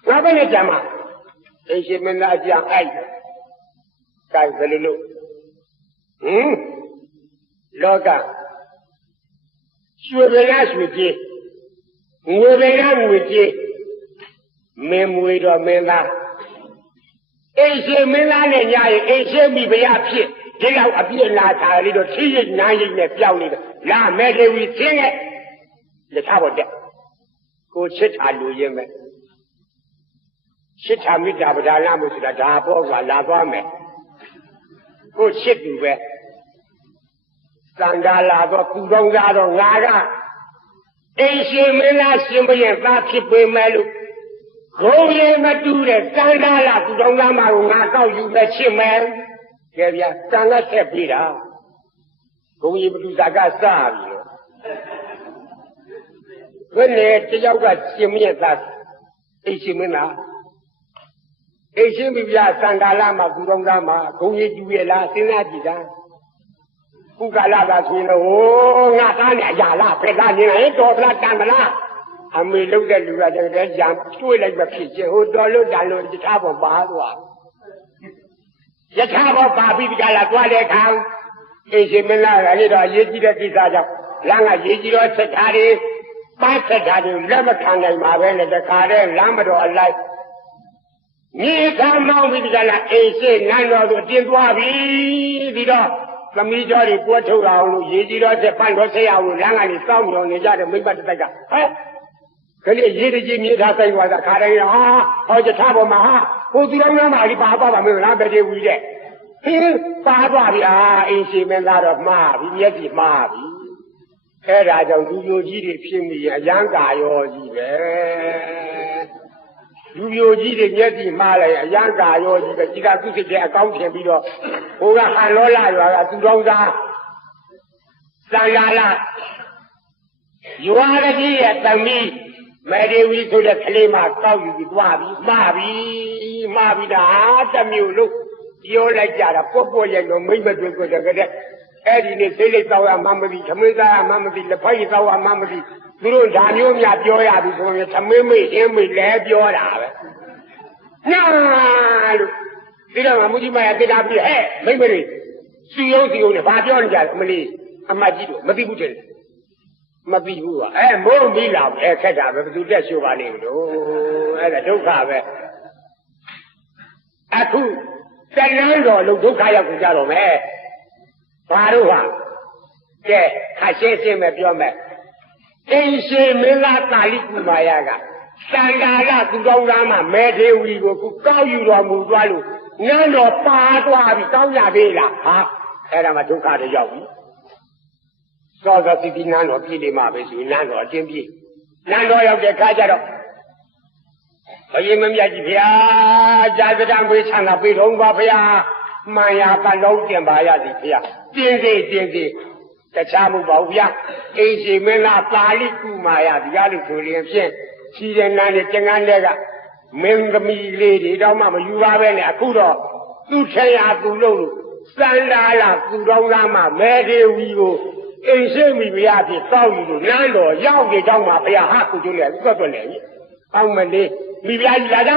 ငါပဲနဲ့ကြမှာအိရှင်မင်းသားကြအိုက်ကိုင်ဘယ်လိုလုပ်လောကရွှေဗလာရွှေကြီးငွေဗလာငွေကြီးမင်းမွေတော့မင်းသားအိရှင်မင်းသားနဲ့ညာရင်အိရှင်မိဖုရားဖြစ်ဒီလောက်အပြည့်လာတာလေးတော့ထိရိတ်နားရိတ်နဲ့ပြောင်းနေတယ်လာမဲဒေဝီသင်းရဲ့လက်ထားပေါ်တက်ကိုချစ်တာလူရင်းပဲချစ်တာမိတာပဒါနမှုဆိုတာဒါပေါ့ကလာသွားမယ်ကိုချစ်သူပဲစန္ဒာလာတော့ပူတော်သားတော့ငါကအိရှင်မင်းသားရှင်ဘုရင်သားဖြစ်ပေမဲ့လို့ဂုံးလေးမတူတဲ့စန္ဒာလာပူတော်သားမကိုငါကောက်ယူမဲ့ချစ်မယ်ကဲဗျာတန်ကဆက်ပြီးတာဂုံးကြီးပတူစာကစပြီလို့ဘယ်နဲ့တယောက်ကရှင်မင်းသားအိရှင်မင်းသားအိရှင်ပြပြစန္ဒာလာမှာပူတော်သားမှာဂုံးကြီးကျူရဲ့လားစဉ်းစားကြည့်တာဥက္ကလာကဆိုရင်တော့ငါသားနဲ့ရလားဖက်သားနေရင်တော်သလားတန်သလားအမေလုတ်တဲ့လူကတကယ်ရံတွေးလိုက်မဖြစ်ချင်းဟိုတော်လို့တန်လို့ယထာပေါ်ပါသွားယထာပေါ်ပါပြီးဒီကလာသွားတဲ့အခါအရှင်မင်းသားကလည်းတော့ရေးကြည့်တဲ့ကိစ္စကြောင့်လမ်းကရေးကြည့်တော့ဆက်ထားတယ်ပါဆက်ထားတယ်လက်မခံနိုင်ပါပဲနဲ့တခါတည်းလမ်းမတော်အလိုက်မြေခါမောင်းပြီးဒီကလာအိရှင်နန်းတော်ကိုတင်သွားပြီဒီတော့သမီးကျော်တွေပွက်ထုတ်အောင်လို့ရေးကြည့်တော့ချက်ပန့်တော့ဆက်ရအောင်လို့လမ်းကနေစောင့်ပြောနေကြတယ်မိဘတစ်တိုက်ကခလေးရေးတကြီးမြေထားဆိုင်သွားတာခါတိုင်းဟာဟောကြထားပေါ်မှာဟာဟိုသူတော်များမှာဒီပါမင်းလားပဲတည်းဝီတဲ့ဟင်းပါသွားပြီအင်းရှင်မင်းသားတော့မှားပြီမျက်စိမှားပြီအဲ့ဒါကြောင့်လူမျိုးကြီးတွေဖြစ်မိရင်အရန်ကာရောကြီးပဲလူမျိုးကြီးတွေမျက်စိမှားလိုက်အရန်ကာရောကြီးပဲကြီးကသူ့စိတ်ထဲအကောင်းထင်ပြီးတော့ဟိုကဟန်လောလာရွာကသူတော်သားစံလာလာရွာကြီးရဲ့သမီးမေဒေဝီဆိုတဲ့ကလေးမကောက်ယူပြီးသွားပြီးမှားပြီးတာတမျိုးလို့ပြောလိုက်ကြတာပေါ့ရဲ့တော့မိမတွေ့ကြတဲ့ကတဲ့အဲ့ဒီနေ့စိတ်လိုက်တော့မှမသိသမင်းသားမှမသိလက်ဖိုက်တော့မှမသိသူတို့ဓာမျိုးများပြောရပြီဆိုရင်သမင်းမိတ်အင်းမိတ်လဲပြောတာပဲနာလို့ဒီတော့မူကြီးမရတေတာပြီးဟဲ့မိမတွေစီယုံနဲ့ဘာပြောနေကြလဲအမလေးအမကြီးတို့မသိဘူးတဲ့မသိဘူးကမိုးမိလာခက်တာပဲဘယ်သူတက်ရှိုးပါလိမ့်မလို့အဲ့ဒါဒုက္ခပဲအခုတဏှာတော်လို့ဒုက္ခရောက်ကြတော့မယ်ဘာလို့ဟာကဲခါရှင်းရှင်းပဲပြောမယ်အင်းရှင်မင်းသားတာလိကုမာယကစန္ဒာကသူတော်သားမှမဲဒေဝီကိုကောက်ယူတော်မူသွားလို့နန်းတော်ပါသွားပြီတောင်းရသေးလားဟာအဲ့ဒါမှဒုက္ခတွေရောက်ပြီစောစောစီစီနန်းတော်ပြည်နေမှာပဲဆိုနန်းတော်အတင်းပြေးနန်းတော်ရောက်တဲ့ခါကျတော့ဘယင်မမြတ်ကြီးဗျာဇာတတံခွေချမ်းသာပေးတော်ပါဗျာမှန်ရာကလုံးတင်ပါရသည်ဗျာတင်းစေ တခြားမဟုတ်ပါဘူးဗျာအိမ်ရှိမင်းသားပါဠိကုမာယဒီကားလို့ဆိုရင်ဖြင့်ခြီးတဲ့နာနဲ့ကျန်ကန်းတွေကမင်းသမီးလေးတွေတော့မှမယူပါပဲနဲ့အခုတော့သူ့ထရာသူလို့စန္ဒာလာသူတော်သားမှမဲဒေဝီကိုအိမ်ရှိမိဗျာဖြစ်တောက်ယူလို့နန်းတော်ရောက်နေတော့မှဘုရားဟာကုကျွန်းလေဥက္ကဋ္ဌလေအောင်းမလေးမိဗျာကြီးလာကြ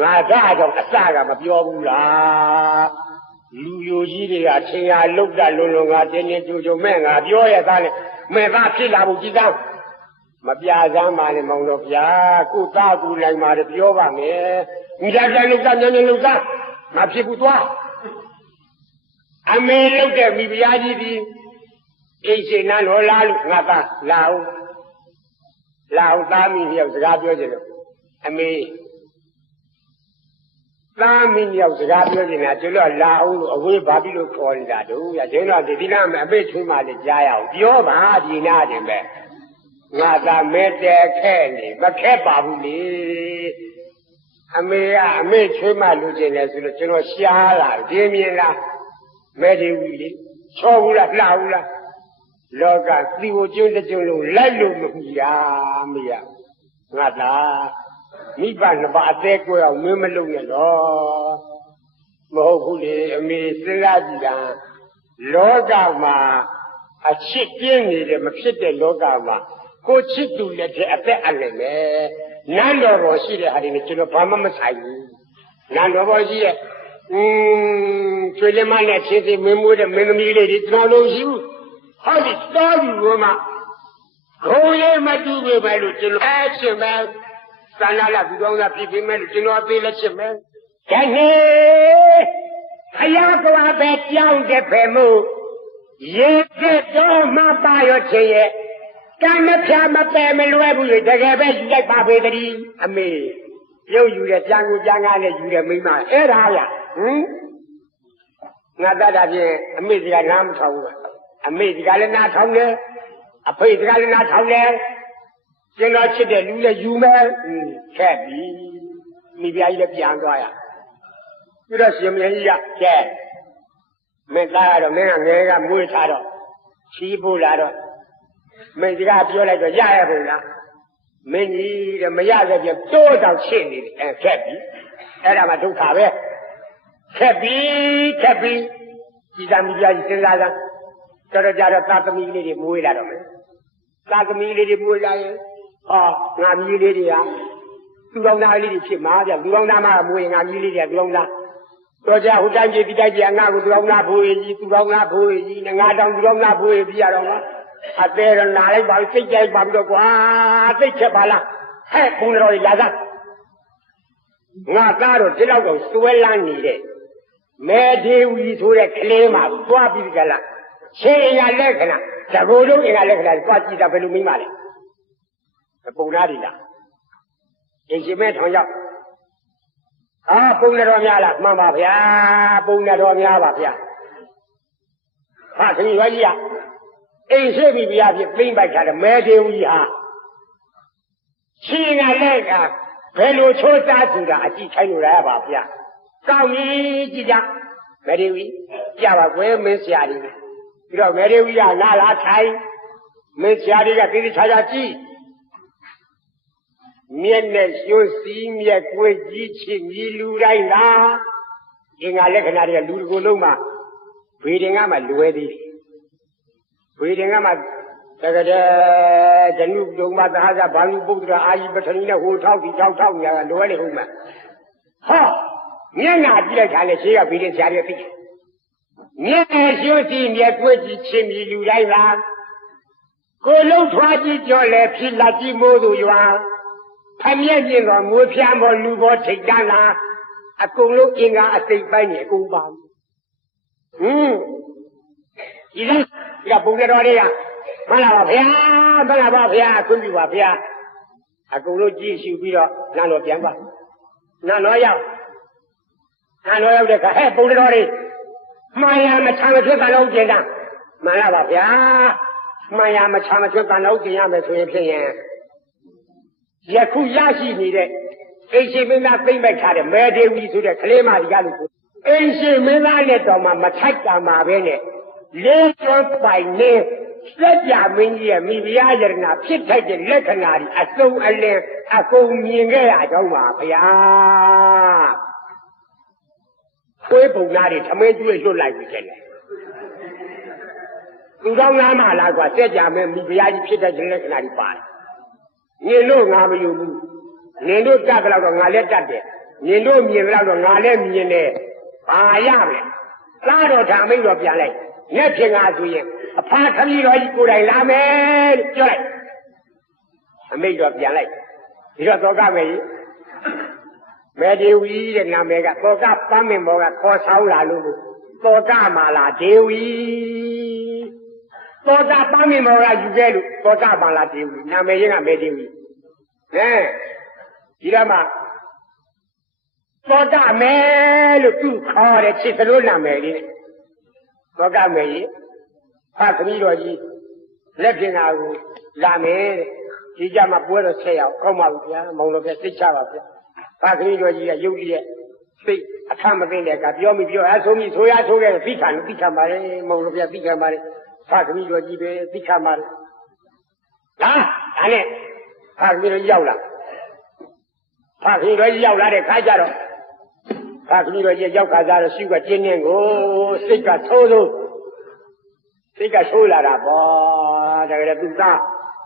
ငါသားကြောင့်အစကမပြောဘူးလားလူယိုကြီးတွေကထင်ရလုတ်တလွန်လွန်ငါတင်းတင်းကြိုကြိုမဲ့ငါပြောရသားနဲ့မဲ့သားဖြစ်လာဖို့ကြည်သားမပြစမ်းပါနဲ့မောင်တော်ဗျာကိုသားကူလိုက်ပါလေပြောပါမယ်မိသားပြန်လုတ်သားညညလုတ်သားမဖြစ်ဘူးသွားအမေလုတ်တဲ့မိဖုရားကြီးဒီအိမ်ရှင်နန်းတော်လာလို့ငါသားလာအောင်သားမိမြောက်စကားပြောကြတယ်အမေသားမင်းရောက်စကားပြောနေတာကျွန်တော်လာအောင်လို့အဝေးဘာပြီးလို့ခေါ်နေတာတို့ရကျင်းတော့ဒီနာမအမေချွေးမှလည်းကြားရအောင်ပြောပါဒီနာတင်ပဲငါသာမဲတဲခဲ့နေမခက်ပါဘူးလေအမေကအမေချွေးမှလူကျင်တယ်ဆိုလို့ကျွန်တော်ရှားလာဒီမြင်လားမဲဒီဝီလေချောဘူးလားလှဘူးလားလောကသီဝကျွန်းတကျွန်းလုံးလိုက်လို့မမီရမရငါသာမိဘနှစ်ပါးအသေးကိုအောင်မင်းမလုပ်နဲ့တော့မဟုတ်ဘူးလေအမေစဉ်းစားကြည့်တာလောကမှာအချစ်ပြင်းနေတယ်မဖြစ်တဲ့လောကမှာကိုချစ်သူလက်ထက်အသက်အလည်မယ်နန်းတော်ပေါ်ရှိတဲ့ဟာတွေနဲ့ကျွန်တော်ဘာမှမဆိုင်ဘူးနန်းတော်ပေါ်ရှိတဲ့ချွေလမနဲ့ချင်းချင်းမင်းမွေးတဲ့မင်းသမီးလေးတွေကျွန်တော်လုံးရှိဘူးဟောဒီတော်ပြီဘုမခုံးလေးမတူပဲပဲလို့ကျွန်တော်အဲ့ချင်းပဲသန္တာလာသူတော်သားဖြစ်ပြီးမဲ့လို့ကျွန်တော်အသေးလက်ချစ်မယ်။ဒါနဲ့ခရကွာပဲကြောင်းတဲ့ပဲမို့ရေတဲ့တော်မှပါရချင်ရဲ့ကံမဖြာမပယ်မလွဲဘူးလေတကယ်ပဲယူလိုက်ပါပေတည်းအမေရုပ်ယူတဲ့ပြန်ကိုပြန်ကားနဲ့ယူတဲ့မိမအဲ့ဒါဗျငါတတ်တာဖြင့်အမေစကားနားမထောင်ဘူးအမေစကားလည်းနားထောင်တယ်အဖေစကားလည်းနားထောင်တယ်ကျွန်တော်ချစ်တဲ့လူလည်းယူမယ်ခက်ပြီမိဖုရားကြီးလည်းပြန်သွားရပြီးတော့ရှင်မင်းကြီးကကျဲမင်းသားကတော့မင်းကငယ်ကမွေးထားတော့ချီးဖို့လာတော့မင်းစကားပြောလိုက်တော့ရရပုံလားမင်းကြီးတဲ့မရခဲ့ပြတိုးတောင်ရှင်းနေတယ်ခက်ပြီအဲ့ဒါမှဒုက္ခပဲခက်ပြီဒီသာမိဖုရားကြီးစဉ်းစားတာတော်ကြတော့သာသမီလေးတွေမွေးလာတော့မယ်သာသမီလေးတွေမွေးလာရင်ငါမြည်လေးတွေကသူတော်သားလေးတွေဖြစ်မှာဗျလူတော်သားမှမွေးငါမြည်လေးတွေကလူတော်သားတော်ကြဟိုတိုင်းပြည်ဒီတိုင်းပြည်ငါကိုသူတော်သားဘိုးကြီးသူတော်သားဘိုးကြီးနဲ့ငါတောင်သူတော်သားဘိုးကြီးပြရတော့မှာအသေးရနာလိုက်ပါစိတ်ကြိုက်ပါပြီးတော့ကွာသိချက်ပါလားဟဲ့ဘုန်းတော်ကြီးလာစားငါသားတော့ဒီလောက်တော့စွဲလန်းနေတဲ့မဲဒေဝီဆိုတဲ့ကလေးမှသွားပြီးကြလားရှင်းရလက္ခဏာသဘောလုံးအင်္ဂါလက္ခဏာသွားကြည့်တာဘယ်လိုမိမလဲပုံသားတွေလားအင်ရှင်မဲထောင်ရောက်ပုံတော်များလားမှန်ပါဗျာပုံတော်များပါဗျာဟာခင်ဗျာကြီးကအိမ်ရှိပြီဗျာဖြစ်သိမ့်ပိုက်ထားတယ်မဲဒေဝီဟာရှင်ကလည်းကဘယ်လိုချိုးစားကြည့်တာအကြည့်ခိုင်းလို့ရပါဗျာကောင်းပြီကြည့်ကြမဲဒေဝီကြပါကွယ်မင်းဆရာကြီးပြီးတော့မဲဒေဝီကလာထိုင်မင်းဆရာကြီးကတိတိကျကျကြည့်မျက်နဲ့ရွှန်းစီးမျက်ကွေးကြီးချစ်မြည်လူတိုင်းလားအင်္ဂါလက္ခဏာတွေကလူတစ်ကိုယ်လုံးမှာဘေးတင်ကမှလွယ်သေးတယ်ဘေးတင်ကမှတကယ်ဇနုဒုံမသဟဇဘာလူပုဒ္ဒရာအာယိပထဏီနဲ့ဟိုထောက်ဒီထောက်ညာကလွယ်နေဟုတ်မှာမျက်နှာကြည့်လိုက်တာနဲ့ရှေးကဘေးတင်ဆရာတွေသိတယ်မျက်နဲ့ရွှန်းစီးမျက်ကွေးကြီးချစ်မြည်လူတိုင်းလားကိုလုံးထွားကြည့်ကြောလဲဖြစ်လက်ကြီးမိုးသူရွာဖမျက်မြင်တော်မွေးဖျားမောလူဘောထိတ်တန်းလာအကုန်လုံးအင်္ဂါအစိတ်ပိုင်းနေအကုန်ပါဒီကပုံတော်တွေကမှန်လားပါဗျာမှန်လားပါဗျာခွင့်ပြုပါဗျာအကုန်လုံးကြည့်ရှုပြီးတော့နန်းတော်ပြန်ပါနန်းတော်ရောက်တဲ့ခါဟဲ့ပုံတော်တွေမှားရမချမ်းမဖြစ်ကလည်းကျင်တာမှန်လားပါဗျာမှားရမချမ်းမဖြစ်ကလည်းကျင်ရမယ်ဆိုရင်ဖြစ်ရင်ယခုရရှိနေတဲ့အိမ်ရှိမင်းသားသိမ့်ပိုက်ထားတဲ့မဲဒေဝီဆိုတဲ့ကလေးမကြီးကလို့အိမ်ရှိမင်းသားနဲ့တော့မှမထိုက်တာမှာပဲနဲ့လေးကျွန်းပိုင်နေ စက်ကြမင်းကြီးရဲ့မိဖုရားယရနာဖြစ်ထိုက်တဲ့လက္ခဏာတွေအစုံအလင်အကုန်မြင်ခဲ့ရကြောင်းပါဗျာခွေးပုံသားတွေသမင်းကျွေးလွတ်လိုက်ပြီတဲ့သူတော်ငါမလားကွာစက်ကြမင်းမိဖုရားကြီးဖြစ်တဲ့လက္ခဏာတွေပါတယ်နင်တို့ငါမယူဘူးနင်တို့တတ်ကြတော့ငါလည်းတတ်တယ်နင်တို့မြင်ကြတော့ငါလည်းမြင်တယ်ဘာရမလဲသားတော်ဓာမိတ်တော်ပြန်လိုက်ညက်ဖြစ်ငါဆိုရင်အဖာခမီးတော်ကြီးကိုယ်တိုင်လာမယ်လို့ပြောလိုက်အမိတ်တော်ပြန်လိုက်ဒီတော့သောကမယ်ကြီးမေဒေဝီတဲ့နာမည်ကသောကပန်းမင်ဘောကခေါ်ဆောင်လာလို့သောကမာလာဒေဝီသောကပန်းမင်ဘောကယူခဲ့လို့သောကမာလာဒေဝီနာမည်ရင်းကမေဒေဝီဒီတော့မှသောကမယ်လို့သူခေါ်တယ်ချစ်သလိုနာမည်လေးသောကမယ်ကြီးဖခမီးတော်ကြီးလက်ပြင်သာကိုလာမယ်တဲ့ဒီကြမှာပွဲတော်ဆက်ရအောင်ကောင်းပါဘူးဗျာမောင်တော်ပြစိတ်ချပါဗျာဖခမီးတော်ကြီးကရုပ်တရက်စိတ်အခမသိတဲ့ကပြောမိပြောအဆုံးမိဆိုရဆိုခဲ့သိခံလို့သိခံပါလေမောင်တော်ပြသိခံပါလေဖခမီးတော်ကြီးပဲသိခံပါလေဒါနဲ့ဖခမီးတော်ကြီးရောက်လာဖခမီးတော်ကြီးရောက်လာတဲ့ခါကျတော့ဖခမီးတော်ကြီးရောက်ခါစားတော့ရှုကတင်းတင်းကိုစိတ်ကသိုးသိုးစိတ်ကဆိုးလာတာပေါ့ဒါကြတဲ့သူသား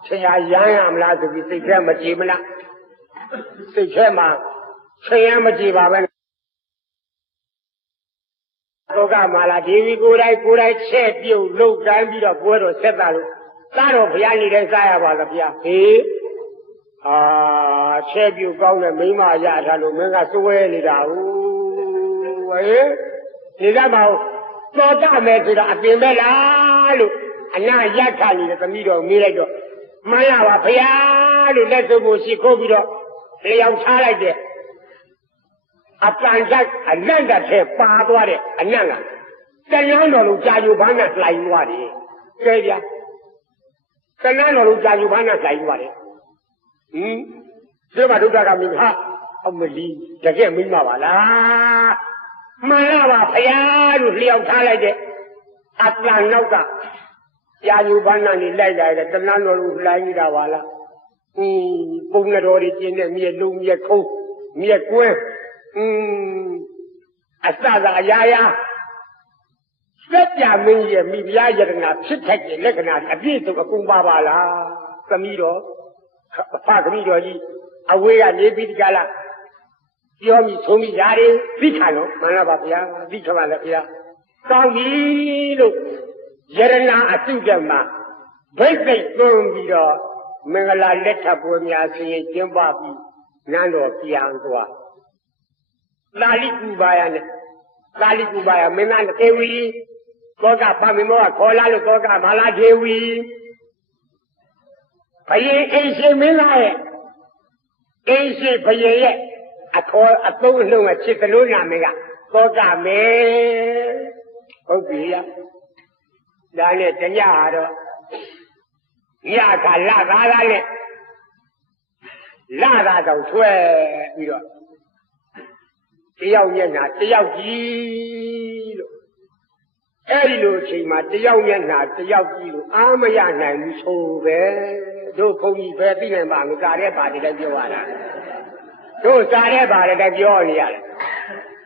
ဆရာရမ်းရမလားဆိုပြီးစိတ်ထဲမကြည်မလားစိတ်ထဲမှာဆရာမကြည်ပါပဲသောကမာလာဒေဝီကိုယ်တိုင်ချက်ပြုတ်လှုပ်တန်းပြီးတော့ပွဲတော်ဆက်တာလို့သားတော်ဘုရားနေတဲ့စားရပါလားဗျာဟေးချက်ပြုတ်ကောင်းတဲ့မိမရထားလို့မင်းကစွဲနေတာဟုတ်ဝေးနေကြပါဦးသောကမယ်ဆိုတာအပင်ပဲလားလို့အနာရက်ခါနေတဲ့သမီးတော်မေးလိုက်တော့မှန်လားပါဘုရားလို့လက်စုပ်ကိုရှိခိုးပြီးတော့လျောင်ချလိုက်တဲ့အတန်ချက်အနန္တထဲပါသွားတဲ့အနန္တကတဏှာတော်လုံးကြာယူဘာနဲ့လှိုင်းသွားတယ်ကဲဗျာတဏှာတော်လုံးကြာယူဘာနဲ့လှိုင်းသွားတယ်ဒီမှာဒုက္ခကမင်းဟာအမလီတကယ်မင်းမပါလားမှန်လားပါဘုရားလို့လျောက်ထားလိုက်တဲ့အတန်နောက်ကကြာယူဘာနဲ့လိုက်လာတဲ့တဏှာတော်လုံးလှိုင်းနေတာပါလားပုံနဲ့တော်တွေကျင်းတဲ့မြေလုံးမြေခုံးမြေကွင်းအစသာအရာရာစက်ကြမင်းရဲ့မိဖုရားယတနာဖြစ်ထိုက်တဲ့လက္ခဏာအပြည့်စုံအကုန်ပါလားသမီးတော်ဖသမီးတော်ကြီးအဝေးကနေပြီးဒီကလာပြောမိသုံးမိဓာတွေသိခါလို့မှန်လားပါဗျာသိခပါလေဗျာကောင်းပြီလို့ယရနာအစုတမှာဘိတ်သိက်သွင်းပြီးတော့မင်္ဂလာလက်ထပ်ပွဲများဆင်းရဲကျင်းပပြီးနန်းတော်ပြန်သွားသာလိကူပါယနဲ့သာလိကူပါယမင်းသားဒေဝီသောကပါမေမောကခေါ်လာလို့သောကမာလာဒေဝီဘယင်အိမ်ရှိမင်းသားရဲ့အိမ်ရှိဘယင်ရဲ့အခေါ်အသုံးအနှုန်းကချစ်သလိုနာမည်ကသောကမေဟုတ်ပြီရဒါနဲ့တညတော့ညကလသားသားနဲ့လသားတော့ဆွဲပြီးတော့တယောက်မျက်နှာတယောက်ကြည့်လို့အဲ့ဒီလိုအချိန်မှာတယောက်မျက်နှာတယောက်ကြည့်လို့အာမရနိုင်ဘူးဆိုပဲတို့ဘုန်းကြီးပဲသိနိုင်ပါမစားတဲ့ပါတယ်လည်းပြောရတာတို့စားတဲ့ပါတယ်လည်းပြောနေရတယ်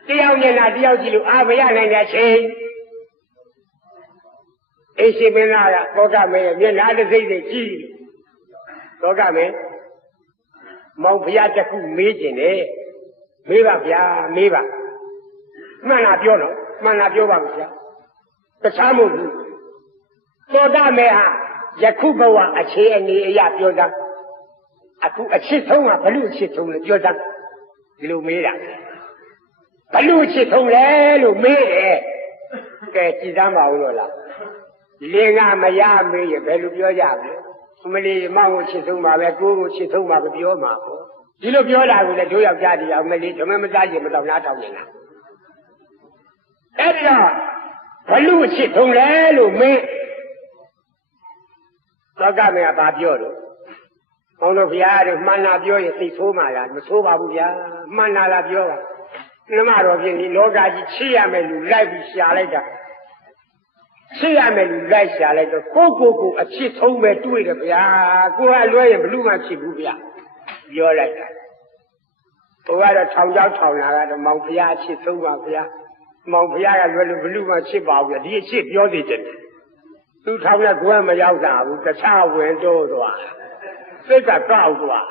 တယောက်မျက်နှာတယောက်ကြည့်လို့အာမရနိုင်တဲ့အချိန်အိရှိမင်းသားကသောကမေရဲ့မျက်နှာတစ်စိတ်စိတ်ကြည့်သောကမေမောင်ဖျားတစ်ခုမေးကျင်တယ်မေးပါဗျာမေးပါမှန်လားပြောတော့မှန်လားပြောပါဗျာတခြားမဟုတ်ဘူးသောကမေဟာယခုဘဝအခြေအနေအရာပြောတာအခုအချစ်ဆုံးကဘလို့အချစ်ဆုံးလဲပြောတာဒီလိုမေးတာဘလို့အချစ်ဆုံးလဲလို့မေးတယ်ကဲကြည်သားမအောင်လို့လားလင်ကမရမေးရင်ဘယ်လိုပြောကြမလဲအမလီမောင်ကိုချစ်ဆုံးပါပဲကိုကိုချစ်ဆုံးပါပဲပြောမှာပေါ့ဒီလိုပြောတာကိုလည်းတို့ယောက်ျားတရားအမလီဓမ္မမသားရင်မတော်နားထောင်နေတာအဲ့ဒီတော့ဘလူချစ်ဆုံးလဲလို့မေးသောကမေကဘာပြောတော့ဘောင်းတို့ဘုရားတို့မှန်လားပြောရင်သိဆိုးမှလားမဆိုးပါဘူးဗျာမှန်လားပြောပါနှမတော်ဖြင့်ဒီလောကကြီးချစ်ရမယ်လူလိုက်ပြီးရှာလိုက်တာ ချစ်ရမယ်လူလိုက်ရှာလိုက်တော့ကိုအချစ်ဆုံးပဲတွေ့တယ်ဗျာကိုကလွဲရင်ဘလူမှချစ်ဘူးဗျာပြောလိုက်တာဟိုကတော့ထောင်ချောက်ထောင်လာကတော့မောင်ဖရာအချစ်ဆုံးပါဗျာမောင်ဖရာကလွဲလို့ဘလူမှချစ်ပါဘူးဗျာဒီအချစ်ပြောသေးတယ်သူထောင်နဲ့ကိုယ်မရောက်တာဘူးတခြားဝင်တော့သွားစိတ်ကကောက်သွား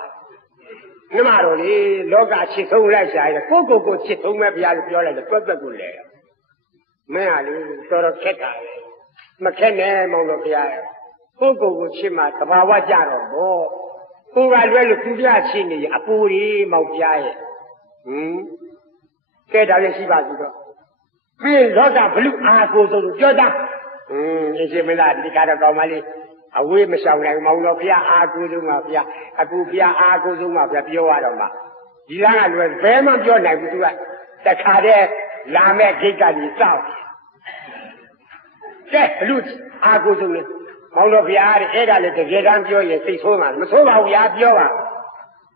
နမတော်လေလောကချစ်ဆုံးလိုက်ရှာရတယ်ကိုချစ်ဆုံးပဲဗျာလို့ပြောလိုက်တော့တွက်ကိုလေမင်းဟာလေတော်တော်ခက်တာလေမခက်နဲ့မောင်တော်ဗျာကိုချစ်မှသဘာဝကြတော့ဘောကိုကလွဲလို့သူပြချစ်နေရင်အပူကြီးမောင်ဗျာရဲ့ကဲဒါလည်းရှိပါသေးတော့မင်းလောကဘလူအားကိုဆုံးလို့ပြောတာအရှင်မင်းသားဒီကတော့ကောင်းပါလေအဝေးမရှောင်နိုင်မောင်တော်ဗျာအားကိုဆုံးပါဗျာအခုဗျာအားကိုဆုံးပါဗျာပြောရတော့မှဒီလားကလွယ်ဘယ်မှပြောနိုင်ဘူးသူကတခါတည်းလာမဲ့ဂိတ်ကကြီးစောင့်ကဲဘလူအားကိုဆုံးလေမောင်တော်ဗျာတဲ့အဲ့ဒါလည်းတကယ်တမ်းပြောရင်စိတ်ဆိုးမှာမဆိုးပါဘူးဗျာပြောပါ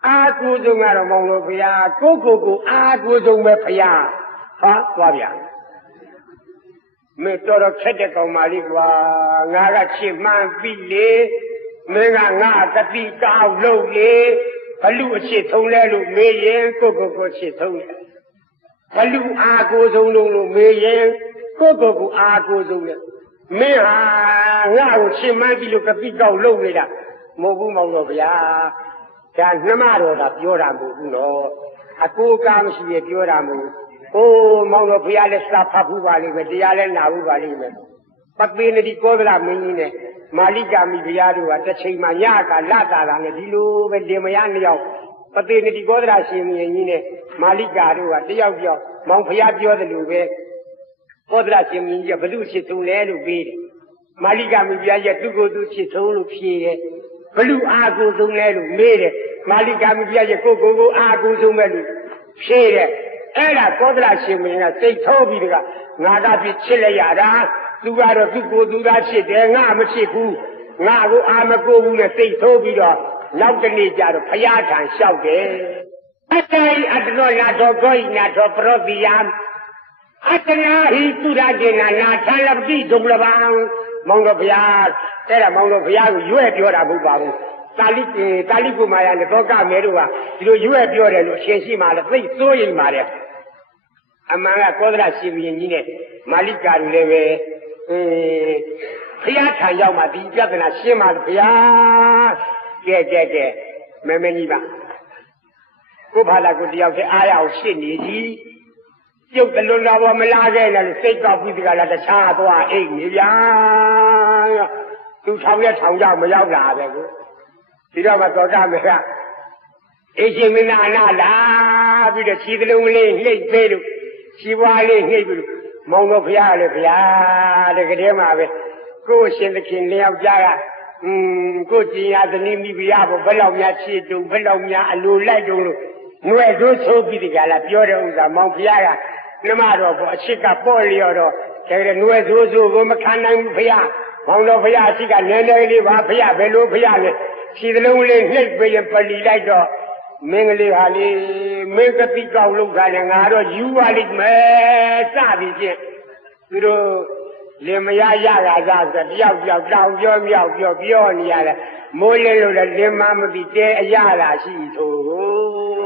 အားကိုဆုံးကတော့မောင်တော်ဗျာကိုအားကိုဆုံးပဲဗျာဟာသွားဗျာမေတော်တော်ခက်တဲ့ကောင်မလေးကွာငါကချစ်မှန်းပြီလေမင်းကငါတတိကောက်လို့လေဘလူအချစ်ဆုံးလဲလို့မေးရင်ကိုချစ်ဆုံးဘလူအားကိုဆုံးလို့မေးရင်ကိုအားကိုဆုံးလဲမင်းဟာငါ့ကိုချစ်မှန်းပြီလို့တတိကောက်လို့နေတာမဟုတ်ဘူးမောင်တော်ဗျာဒါနှမတော်ကပြောတာမဟုတ်ဘူးနော်အကိုကားမရှိရပြောတာမဟုတ်မောင်တော်ဘုရားလည်းစာဖတ်ဘူးပါလိမ့်မယ်တရားလည်းနာဘူးပါလိမ့်မယ်ပသိနတိကောသလမင်းကြီးနဲ့မာလိကာမိဘုရားတို့ကတစ်ချိန်မှာညကလတာလာနဲ့ဒီလိုပဲလင်မယားနှစ်ယောက်ပသိနတိကောသလရှင်မင်းကြီးနဲ့မာလိကာတို့ကတယောက်မောင်ဘုရားပြောတယ်လို့ပဲကောသလရှင်မင်းကြီးကဘု து ချစ်ဆုံးလဲလို့ပြီးတယ်မာလိကာမိဘုရားရဲ့သူကိုယ်သူချစ်ဆုံးလို့ဖြေတယ်ဘလူအားကိုဆုံးလဲလို့မေးတယ်မာလိကာမိဘုရားရဲ့ကိုအားကိုဆုံးပဲလို့ဖြေတယ်အဲ့ဒါကောသလရှင်မင်းကစိတ်ထိုးပြီးတကငါကပြချစ်လိုက်ရတာသူကတော့သူကိုယ်သူသာချစ်တယ်ငါမချစ်ဘူးငါကိုအာမကိုဘူးနဲ့စိတ်ထိုးပြီးတော့နောက်တနေ့ကျတော့ဘုရားထံလျှောက်တယ်အတ္တိအတ္တနောနာတော်ကိုဤနာတော်ပရောတိယအတ္တနာဟိသူရကေနာနာသလပတိဒုံလပံမောင်တော်ဘုရားအဲ့ဒါမောင်တော်ဘုရားကိုရွဲ့ပြောတာမဟုတ်ပါဘူးတာလိကုမာယာနဲ့တောကမဲတို့ကဒီလိုရွဲ့ပြောတယ်လို့အရှင်ရှိမှလည်းသိစိုးရိမ်ပါတယ်အမှန်ကကောသလရှင်ဘုရင်ကြီးနဲ့မာလိကာတွေလည်းပဲဘုရားထံရောက်မှဒီပြဿနာရှင်းပါလို့ဘုရားကဲမဲကြီးပါကိုဘာလာကိုတယောက်တည်းအားရအောင်ရှင်းနေကြီးပြုတ်တလွန်တော်မလားခဲ့တယ်လို့စိတ်ကောက်ပြီးတကလားတခြားသွားအိတ်နေဗျာသူထောင်ကြောက်မရောက်လာပဲကိုဒီတော့မှတော်ကြမယ်ကအရှင်မင်းသားအနာလာပြီးတော့ခြေသလုံးလေးနှိပ်ပေးလို့ခြေပွားလေးနှိပ်ပြီးလို့မောင်တော်ဘုရားလည်းဘုရားတကယ်တည်းမှာပဲကိုယ်ရှင်သခင်လျောက်ကြကကိုကျင်ရသနီးမိဘုရားဘယ်လောက်များချစ်တုံဘယ်လောက်များအလိုလိုက်တုံလို့ငွေတို့ဆိုပြီးဒီကလာပြောတဲ့ဥစ္စာမောင်ဘုရားကနှမတော်ကအချစ်ကပေါ့လျော်တော့တကယ်ငွေဆိုကိုမခံနိုင်ဘူးဘုရားမောင်တော်ဘုရားအချစ်ကနည်းနည်းလေးပါဘုရားဘယ်လိုဘုရားလဲခြေသလုံးလေးနှိပ်ပေးရင်ပလီလိုက်တော့မင်းကလေးဟာလေမင်းကတိကောက်လောက်တာနဲ့ငါတော့ယူပါလိမ့်မယ်စသည်ဖြင့်သူတို့လင်မယားရတာစားဆိုတယောက်တောင်ပြောမြောက်ပြောနေရတယ်မိုးလေးလို့လည်းလင်မမသိတဲအရတာရှိထို့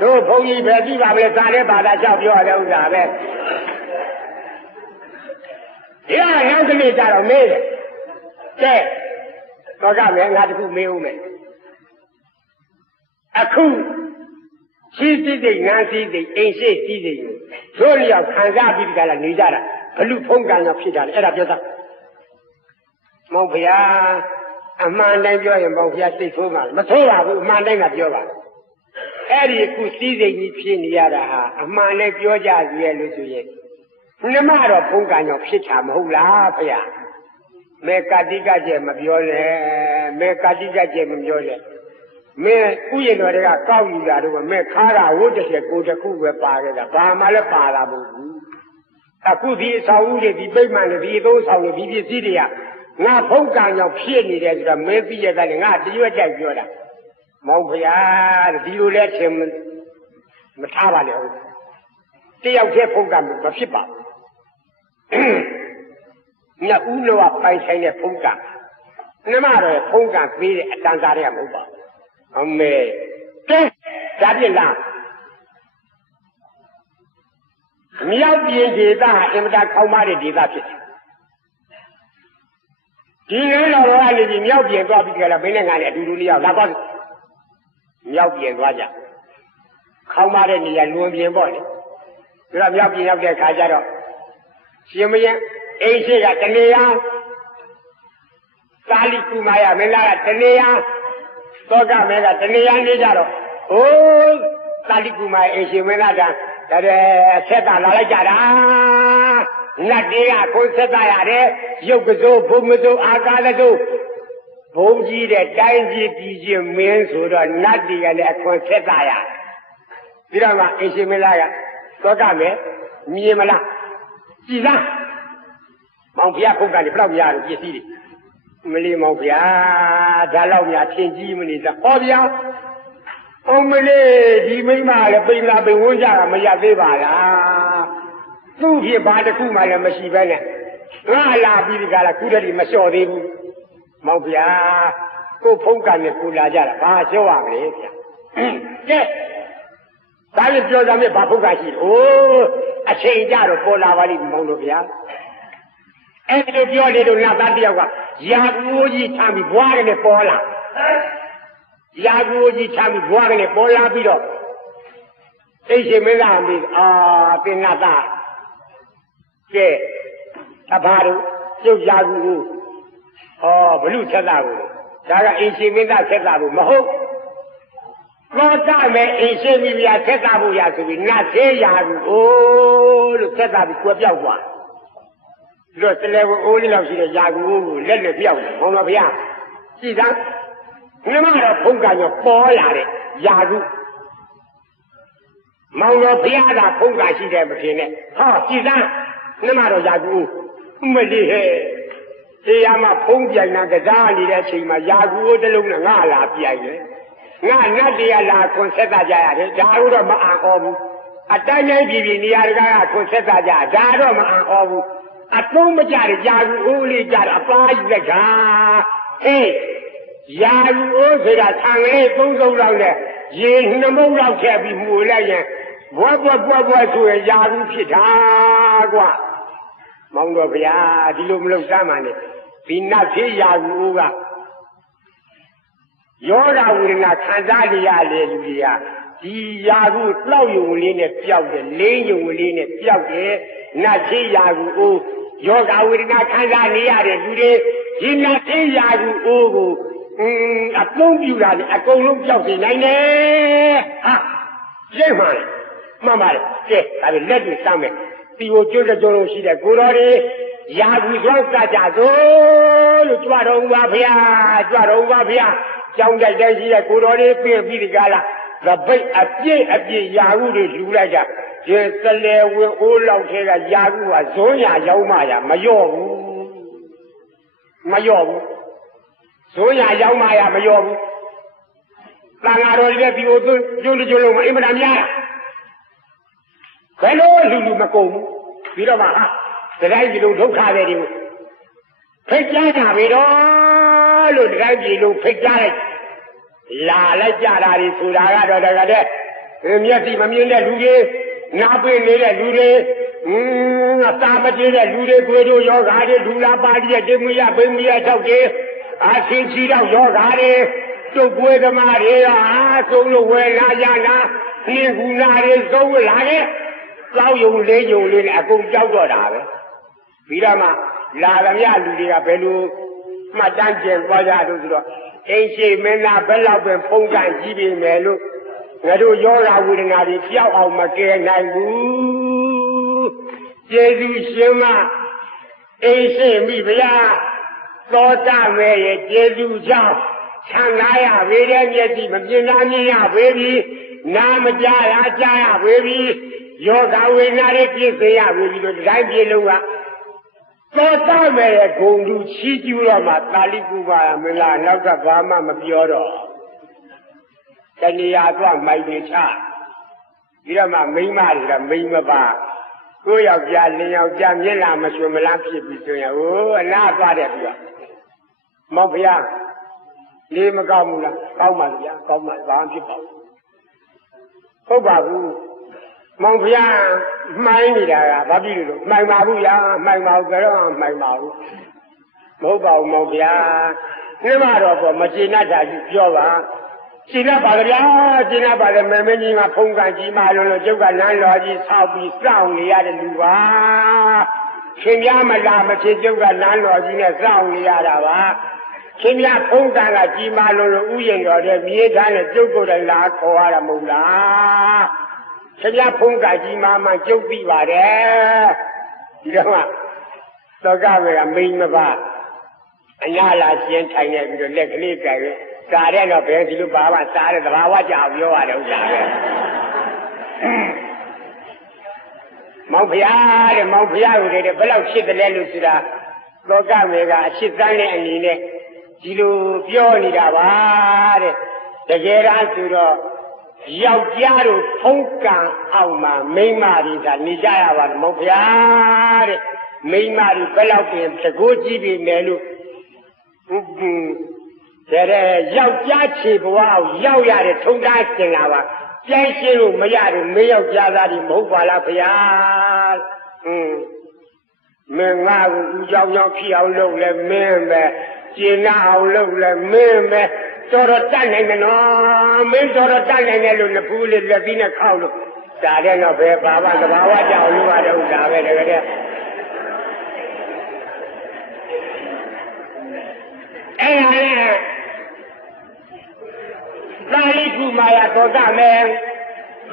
တို့ဘုန်းကြီးပဲကြည့်ပါမလဲစားတဲ့ဘာသာလျှောက်ပြောတဲ့ဥစ္စာပဲဒီကနောက်တနေ့ကျတော့မေးတယ်ကဲတော့ကမယ်ငါတခုမေးဦးမယ်အခုရှိစိတ်ငန်းစိတ်အိမ်ရှိစိတ်တို့လျောက်ခံစားပြီးကြလားနေကြတာဘလူဖုံးကံတော့ဖြစ်ကြတယ်အဲ့ဒါပြောသားမောင်ဘုရားအမှန်တိုင်းပြောရင်မောင်ဘုရားစိတ်ဆိုးပါမဆိုးပါဘူးအမှန်တိုင်းကပြောပါအဲ့ဒီအခုစိတ်ကြီးဖြစ်နေရတာဟာအမှန်လည်းပြောကြစီရဲ့လို့ဆိုရင်နှမတော့ဖုံးကံကြောင့်ဖြစ်တာမဟုတ်လားဘုရားမေကတိကကျဲမပြောနဲ့မေကတိကကျဲမပြောနဲ့မင်းဥယျာဉ်တော်တွေကကောက်ယူတာတော့မင်းခါတာဝတ်တစ်ချက်ကိုတစ်ခုပဲပါခဲ့တာဘာမှလည်းပါတာမဟုတ်ဘူးအခုဒီအဆောင်ဦးတွေဒီပိတ်မှန်တွေဒီအသုံးဆောင်တွေဒီပစ္စည်းတွေကငါဖုံးကံကြောင့်ဖြစ်နေတယ်ဆိုတာမင်းသိရတဲ့ငါတရွတ်တိုက်ပြောတာမောင်ဖျားဒီလိုလဲချင်းမထားပါနဲ့ဟုတ်တယောက်တည်းဖုံးကံမဖြစ်ပါဘူး နှစ်ဦးလောကပိုင်ဆိုင်တဲ့ဖုံးကနှမတော်ဖုံးကပေးတဲ့အတန်စားတွေကမဟုတ်ပါဘူးအမေကဲဒါပြစ်လားမြောက်ပြည်ဒေသဟာအင်မတန်ခေါင်းမားတဲ့ဒေသဖြစ်တယ်ဒီလိုတော့ကနေပြီးမြောက်ပြည်သွားပြီးကြလားမင်းနဲ့ငါနဲ့အတူတူလေးရောက်လာပါမြောက်ပြည်သွားကြခေါင်းမားတဲ့နေရာလွန်ပြင်ပေါ့လေဒါတော့မြောက်ပြည်ရောက်တဲ့ခါကျတော့ရှင်မင်းအိမ်ရှိကတနေရာသာလီကူမာယမင်းသားကတနေရာသောကမဲကတနေရာနေကြတော့ဟိုးသာလီကူမာယအိမ်ရှင်မင်းသားကဆက်တာလာလိုက်ကြတာနတ်တွေကကိုယ်ဆက်တာရတယ်ရုပ်ကစိုးဘုံမစိုးအာကာသစိုးဘုံကြီးတဲ့တိုင်းကြီးပြည်ချင်းမင်းဆိုတော့နတ်တွေကလည်းအခွန်ဆက်တာရပြီးတော့မှအိမ်ရှင်မင်းသားကသောကမဲမြင်မလားကြည်လားမောင်ဖျားခုတ်ကနေဘယ်တော့များလို့ပစ္စည်းတွေမလေးမောင်ဖျားဒါတော့များထင်ကြီးမနေစားဟောဗျာအောင်မလေးဒီမိမလည်းပိန်လာပိန်ဝန်းကြတာမရသေးပါလားသူ့ဖြစ်ဘာတစ်ခုမှလည်းမရှိပဲနဲ့ငါလာပြီးဒီကလာခုတည်းမလျှော့သေးဘူးမောင်ဖျားကိုဖုံးကန်နဲ့ကိုလာကြတာဘာလျှော့ရမလဲဗျာကဲဒါလည်းပြောကြမယ်ဘာဖုံးကန်ရှိတယ်အိုးအချိန်ကြတော့ပေါ်လာပါလိမ့်မောင်တို့ဗျာအဲ့ဒီလိုပြောနေတော့နတ်သားတယောက်ကရာကူကြီးထားပြီးဘွားကနေပေါ်လာရာကူကြီးထားပြီးဘွားကနေပေါ်လာပြီးတော့အိမ်ရှင်မင်းသားမေးသင်္နတ်သားကဲအဘာတို့ကျုပ်ရာကူကိုဘလူဆက်တာကိုဒါကအိမ်ရှင်မင်းသားဆက်တာကိုမဟုတ်ကောတမဲ့အိမ်ရှင်မိဖုရားဆက်တာဖို့ရဆိုပြီးနတ်သေးရာကူလို့ဆက်တာပြီးကွယ်ပြောက်သွားပြီးတော့တလဲကိုအိုးလေးလောက်ရှိတဲ့ယာကူကိုလက်နဲ့ပြောက်တယ်မောင်တော်ဘုရားကြည်သားမြမတော့ဖုံးကညောပေါ်လာတဲ့ယာကူမောင်တော်ဘုရားကဖုံးကရှိတယ်မဖြစ်နဲ့ကြည်သားမြမတော့ယာကူမလေးဟဲ့တရားမှာဖုံးပြိုင်တာကစားနေတဲ့အချိန်မှာယာကူကိုတလုံးနဲ့ငါလာပြိုင်တယ်ငါနတ်တရားလာခွန်ဆက်တာကြရတယ်ဒါတော့မအံ့ဩဘူးအတိုင်းတိုင်းပြည်ပြည်နေရာတကာကခွန်ဆက်တာကြဒါတော့မအံ့ဩဘူးအသုံးမကြတဲ့ယာကူအိုးလေးကြတော့အပါးယူလိုက်တာယာကူအိုးဆိုတာဆံလေး၃စုံလောက်နဲ့ရေနှမုတ်လောက်ထည့်ပြီးမှုလိုက်ရင်ဘွားဆိုရင်ယာကူဖြစ်တာကွာမောင်တော်ဗျာဒီလိုမလုပ်စမ်းပါနဲ့ဒီနတ်သေးယာကူအိုးကယောဂဝေဒနာခံစားနေရလေလူတွေကဒီယာကူတောက်ယုံလေးနဲ့ပျောက်တယ်လင်းယုံလေးနဲ့ပျောက်တယ်နတ်သေးယာကူအိုးယောဂဝေဒနာခံစားနေရတဲ့လူတွေဒီနတ်သေးယာကူအိုးကိုအသုံးပြုတာလေအကုန်လုံးပျောက်စေနိုင်တယ်ရိတ်မှန်မှန်ပါလေကဲဒါပေလက်တွေစောင့်မယ်တီကိုကျွတ်တဲ့ကြုံလုံးရှိတဲ့ကိုတော်တွေယာကူသွားကြကြသို့လို့ကြွတော်ပါဗျာကြွတော်ပါဗျာကြောင်းတိုက်တိုက်ရှိတဲ့ကိုတော်တွေပြင်ပြီးဒီကလာသပိတ်အပြည့်ယာကူတွေလူလိုက်ကြဒီစလဲဝင်အိုးလောက်ထဲကယာကူကဇွန်းရရောက်မှရမလျော့ဘူးဇွန်းရရောက်မှရမလျော့ဘူးတန်ဃာတော်တွေလည်းဒီလိုကျွန်းလုံးမအင်မတန်များဘယ်လိုလူမကုန်ဘူးပြီးတော့မှတိုင်းပြည်လုံးဒုက္ခတွေတွေကိုဖိတ်ကြားတာပဲတော့လို့တိုင်းပြည်လုံးဖိတ်ကြားလိုက်လာလိုက်ကြတာတွေဆိုတာကတော့တကယ်တည်းမျက်စိမမြင်တဲ့လူတွေနားပိနေတဲ့လူတွေအသာမတည်တဲ့လူတွေကိုယ်တို့ယောဂါတွေဒူလာပါတိရဲ့တိမယဘိမယ၆တွေအဆင်းချီတော့ယောဂါတွေတုတ်ကွေးသမားတွေသုံးလို့ဝယ်လာကြတာနှင်းကူနာတွေသုံးလာခဲ့သောက်ယုံလေးယုံလေးနဲ့အကုန်ကြောက်တော့တာပဲပြီးတော့မှလာသမျှလူတွေကဘယ်လိုမှတ်တမ်းကျင်သွားကြလို့ဆိုတော့အိမ်ရှိမင်းသားဘယ်လောက်ပဲဖုံးကန်ကြည့်ပြီမယ်လို့ငါတို့ယောဂဝေဒနာတွေကြောက်အောင်မကယ်နိုင်ဘူးကျေးဇူးရှင်မအိမ်ရှိမိဗျာသောတာမဲရဲ့ကျေးဇူးကြောင့်ဆံနာရဝေတဲ့မျက်စိမမြင်နိုင်ရပေပြီနားမကြားရကြားရပေပြီယောဂဝေဒနာတွေပြည့်စုံရပြီလို့တိုင်းပြေလုံးကသောတာမဲရဲ့ဂုံတူချီးကျူးတော့မှသာလိကုပါမလားနောက်ကဘာမှမပြောတော့တဏှာသွားမိုက်တွေချပြီးတော့မှမိန်းမတွေကမိန်းမပါ ကိုယောက်ျားလင်းယောက်ျားမျက်နှာမရွှင်မလန်းဖြစ်ပြီးဆိုရင်ဟိုအနာသွားတယ်ပြီးတော့မောင်ဖျားလေးမကောင်းဘူးလားကောင်းပါဗျာကောင်းပါဘာမှဖြစ်ပါဘူးဟုတ်ပါဘူးမောင်ဖျားမှိုင်းနေတာကဘာဖြစ်လို့မှိုင်ပါဘူးဗျာမှိုင်ပါဘူးကြတော့မှိုင်ပါဘူးမဟုတ်ပါဘူးမောင်ဖျားနှမတော်ကမကျေနပ်တာကြီးပြောပါကျေနပ်ပါကြဗျာကျေနပ်ပါလေမင်းမင်းကြီးကဖုံးကန်ကြီးမှလို့ကျုပ်ကလမ်းတော်ကြီးဆောက်ပြီးစောင့်နေရတဲ့လူပါခင်ဗျားမလာမဖြစ်ကျုပ်ကလမ်းတော်ကြီးနဲ့စောင့်နေရတာပါခင်ဗျားဖုံးကန်ကကြီးမှလို့ဥယျာဉ်တော်တဲ့မြေသားနဲ့ကျုပ်ကိုယ်တိုင်လာခေါ်ရတာမဟုတ်လားခင်ဗျားဖုံးကန်ကြီးမှကျုပ်သိပါတယ်ဒီတော့သောကမေကမိန်မပါအညာလာရှင်းထိုင်နေပြီးတော့လက်ကလေးကြိုင်စားတဲ့တော့ဘယ်ဒီလိုပါပါစားတဲ့သဘာဝကြောင်ပြောရတယ်ဥစ္စာပဲမောင်ဖျားတဲ့မောင်ဖျားကိုတည်းဘယ်လောက်ချစ်တယ်လဲလို့ဆိုတာသောကမေကအချစ်တန်းတဲ့အနေနဲ့ဒီလိုပြောနေတာပါတဲ့တကယ်တမ်းဆိုတော့ယောက်ျားတို့ဖုံးကံအောင်မှာမိန်းမတွေကနေကြရပါတယ်မောင်ဖျားတဲ့မိန်းမတွေဘယ်လောက်ပြင်သကိုးကြည့်ပြီမယ်လို့တဲ့ယောက်ျားခြေဘဝကိုရောက်ရတဲ့ထုံသားစင်လာပါပြိုင်းရှင်းလို့မရဘူးမင်းယောက်ျားသားတွေမဟုတ်ပါလားဗျာမင်းငါ့ကိုဦးကြောင်ကြောင်ဖြစ်အောင်လုပ်လဲမင်းပဲကျင်နာအောင်လုပ်လဲမင်းပဲတော်တော်တတ်နိုင်တယ်နော်မင်းတော်တော်တတ်နိုင်တယ်လို့နှစ်ဖူးလေးလက်ပြီးနဲ့ခောက်လို့ဒါတဲ့တော့ဘယ်ပါပါသဘာဝကြောင်လို့ရတဲ့ဥစ္စာပဲတကယ်တည်းအဲ့ဒါလေသာလိကုမာယာသောကမဲ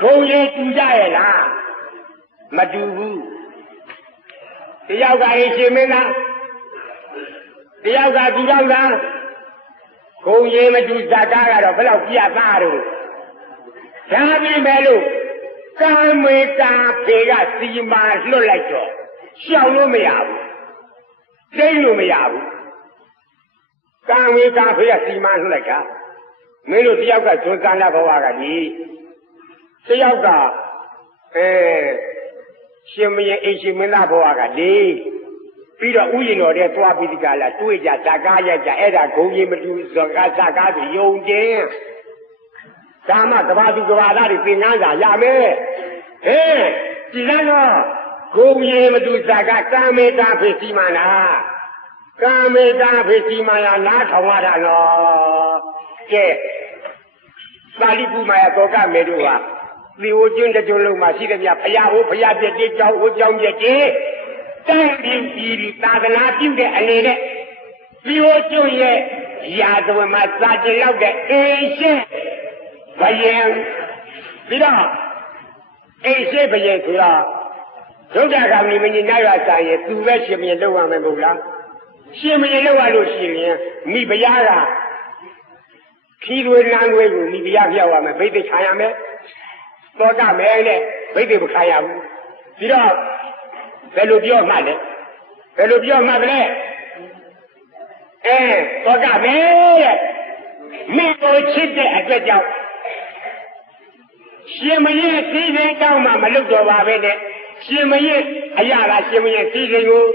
ဘုံရည်တူကြရဲ့လားမတူဘူးတယောက်ကရေးရှင်မင်းလားတယောက်ကသူတော်လားဘုံရည်မတူဇာကားကတော့ဘယ်လောက်ပြသားတော့ဒါပြင်ပဲလို့ကာမေတာဖေကစီမာလွတ်လိုက်တော့ရှောင်လို့မရဘူးသိလို့မရဘူးကာမေတာဖေကစီမာလွတ်လိုက်တာမင်းတို့တယောက်ကဇွန်ကန္နာဘဝကကြီးတယောက်ကရှင်မင်းအိရှင်မင်းသားဘဝကလေပြီးတော့ဥယျာဉ်တော်တဲ့သွားပြီးဒီကလာတွေ့ကြဇာကားရိုက်ကြအဲ့ဒါဂုံကြီးမတူဇောကားဇာကားဆိုယုံတင်ဒါမှကဘာသူကဘာသားတွေသင်္ကန်းစာရမယ်ဒီကတော့ဂုံကြီးမတူဇာကားကာမေတာဖေစီမနာကာမေတာဖေစီမနာနားထောင်ရတာနော်ကဲသာလိပုမာယသောကမေတို့ဟာသီဝကျွန်းတကျွန်းလုံးမှာရှိတဲ့မြဖရာဟိုဖရာပြည့်တိကြောင်းဟိုကြောင်းပြည့်တိတန်ပြီးပြီးသာသနာပြုတဲ့အနေနဲ့သီဝကျွန်းရဲ့ရာဇဝင်မှာစာကျင်လောက်တဲ့အိရှိဘယင်ပြီးတော့အိရှိဘယင်ဆိုတော့ဒုက္ခကံမင်းကြီးနိုင်ရစာရဲ့သူပဲရှင်မင်းလောက်ရမယ်မဟုတ်လားရှင်မင်းလောက်ရလို့ရှိရင်မိဖရာကခီးတွေနန်းတွေကိုမိဖုရားပြောက်ရမယ်ဗိသိက်ခံရမယ်သောတာမဲနဲ့ဗိသိက်မခံရဘူးပြီးတော့ဘယ်လိုပြောမှလဲဘယ်လိုပြောမှလဲသောတာမဲတဲ့မိကိုချစ်တဲ့အတွက်ကြောင့်ရှင်မင်းစီစဉ်တောင်းမှမလုပ်တော့ပါပဲနဲ့ရှင်မင်းအရာလားရှင်မင်းစီစဉ်ကို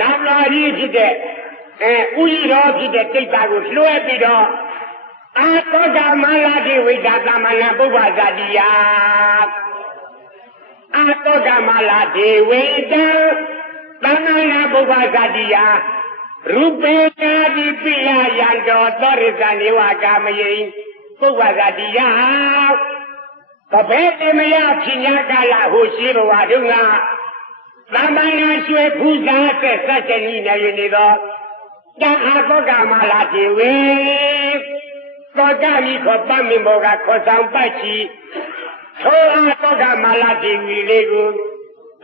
နာမလာကြီးဖြစ်တဲ့ဥယျာဉ်တော်ဖြစ်တဲ့တိတ်တာကိုလွှဲပြီးတော့အာသောကမလာတိဝိဒသမဏပုဗ္ဗဇာတိယအာသောကမလာတိဝိဒသမဏပုဗ္ဗဇာတိယရူပေတာတိပိယယံတောသောရိဇာနေဝကာမယိပုဗ္ဗဇာတိယသဘေတိမယဖြစ်ညာကာလဟိုရှိဘဝတုန်းကသမဏရွှေဖူးစားတဲ့သတ္တနိနေသောတံအာသောကမလာတိဝိသောကမိခေါ်ပတ်မင်ဘောကခေါ်ဆောင်ပတ်ချီထိုအားသောကမလာတိဝီလေးကို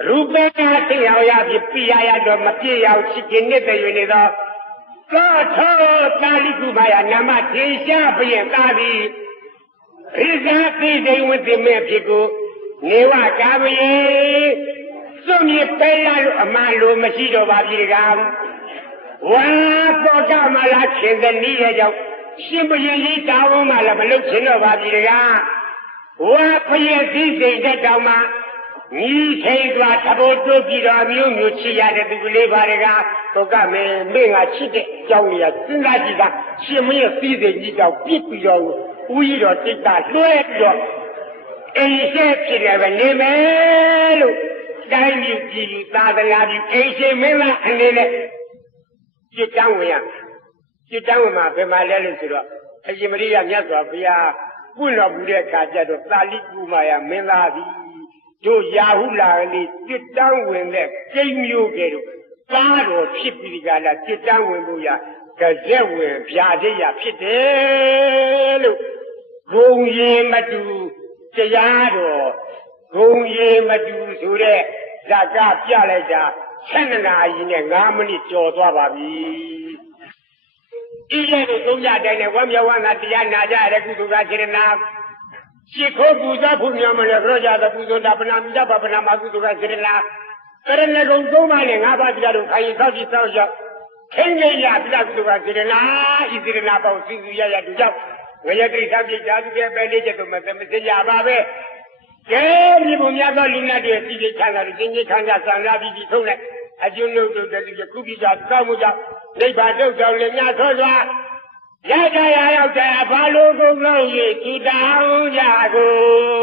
ရူပေကသိအောင်ရပြီးပြရရတော့မပြည့်အောင်ချစ်ခြင်းနဲ့တည်နေသောသောထောတာလိကုမာယနာမထေရှားပြည့်သားသည်ရိဇာသိတိဝိသိမေဖြစ်ကိုနေဝကာမယေစွန့်မြေပဲရလို့အမှန်လို့မရှိတော့ပါပြီကဝါသောကမလာခြင်းတဲ့နည်းရဲ့ကြောင့်ရှင်ဘုရင်ကြီးတာဝန်မှလည်းမလုပ်ချင်တော့ပါပြီတကားဝါဖျက်စည်းစိတ်တဲ့တောင်မှ ညီထိန်စွာသဘောတူပြီးတော့မျိုးမျိုးချစ်ရတဲ့သူကလေးပါတွေကတော့ကမင်းငါချစ်တဲ့အကြောင်းကြီးကစဉ်းစားကြည့်တာရှင်မင်းရဲ့ပြီးစိတ်ကြီးကြောင့်ပြစ်ပြီးတော့ဦးကြီးတော်တိတ်တာလွှဲပြီးတော့အိမ်ရှိဖြစ်တယ်ပဲနေမယ်လို့တိုင်းပြည်ပြည်လူသာသနာပြုအိမ်ရှိမင်းသားအနေနဲ့จิตတန်းဝင်ရจิตတန်းဝင်မှာဘယ်မှာလဲလို့ဆိုတော့အရှင်မရိယမြတ်စွာဘုရားပွင့်တော်မူတဲ့အခါကျတော့သာလိကုမာယမင်းသားသည်တို့ရာဟုလာလေးจิตတန်းဝင်တဲ့ကိန်းမျိုးကဲတော့သားတော်ဖြစ်ပြီးဒီကလာจิตတန်းဝင်ဖို့ရကြက်ဝင်ဗျာဒိယဖြစ်တယ်လို့ဂုံရင်မတူတရားတော်ဂုံရင်မတူဆိုတဲ့ဇာကပြလိုက်တာ7 နာရီနဲ့9 မိနစ်ကျော်သွားပါပြီဤရဲ့တို့သုံးကြတိုင်းနဲ့ဝမ်းမြောက်ဝမ်းသာတရားနာကြရတဲ့ကုသိုလ်ကစေတနာရှိခိုးပူဇော်ဖို့မြောက်မလဲဘုရားကြတဲ့ပူဇော်တာပနာမိတ္တပနာမကုသိုလ်ကစေတနာကရဏဂုံ3 ပါးနဲ့5 ပါးတရားတို့ခိုင်ဆောက်ကြည့်ဆောက်ရောက်ခင်ကြီးရပြကုသိုလ်ကစေတနာဤစေတနာပေါ့စုစုရရတူကြောင့်ဝေယတိသပိဓာတုရဲ့ပဲလေးချက်တို့မသမစကြပါပဲကဲဒီဘုံများသောလူနာတွေစီစီချမ်းသာလို့ကျင်းချင်းခမ်းသာဆန္ဒပြီးပြီးထုတ်လိုက်အကျွန်းတို့တည်းခုပြီးတာကောက်မှုကြောင့်နိဗ္ဗာန်တို့ကြောင့်လည်းများသောစွာရကြရရောက်ကြဘာလို့ကုန်လို့ရည်သူတောင်းကြကုန်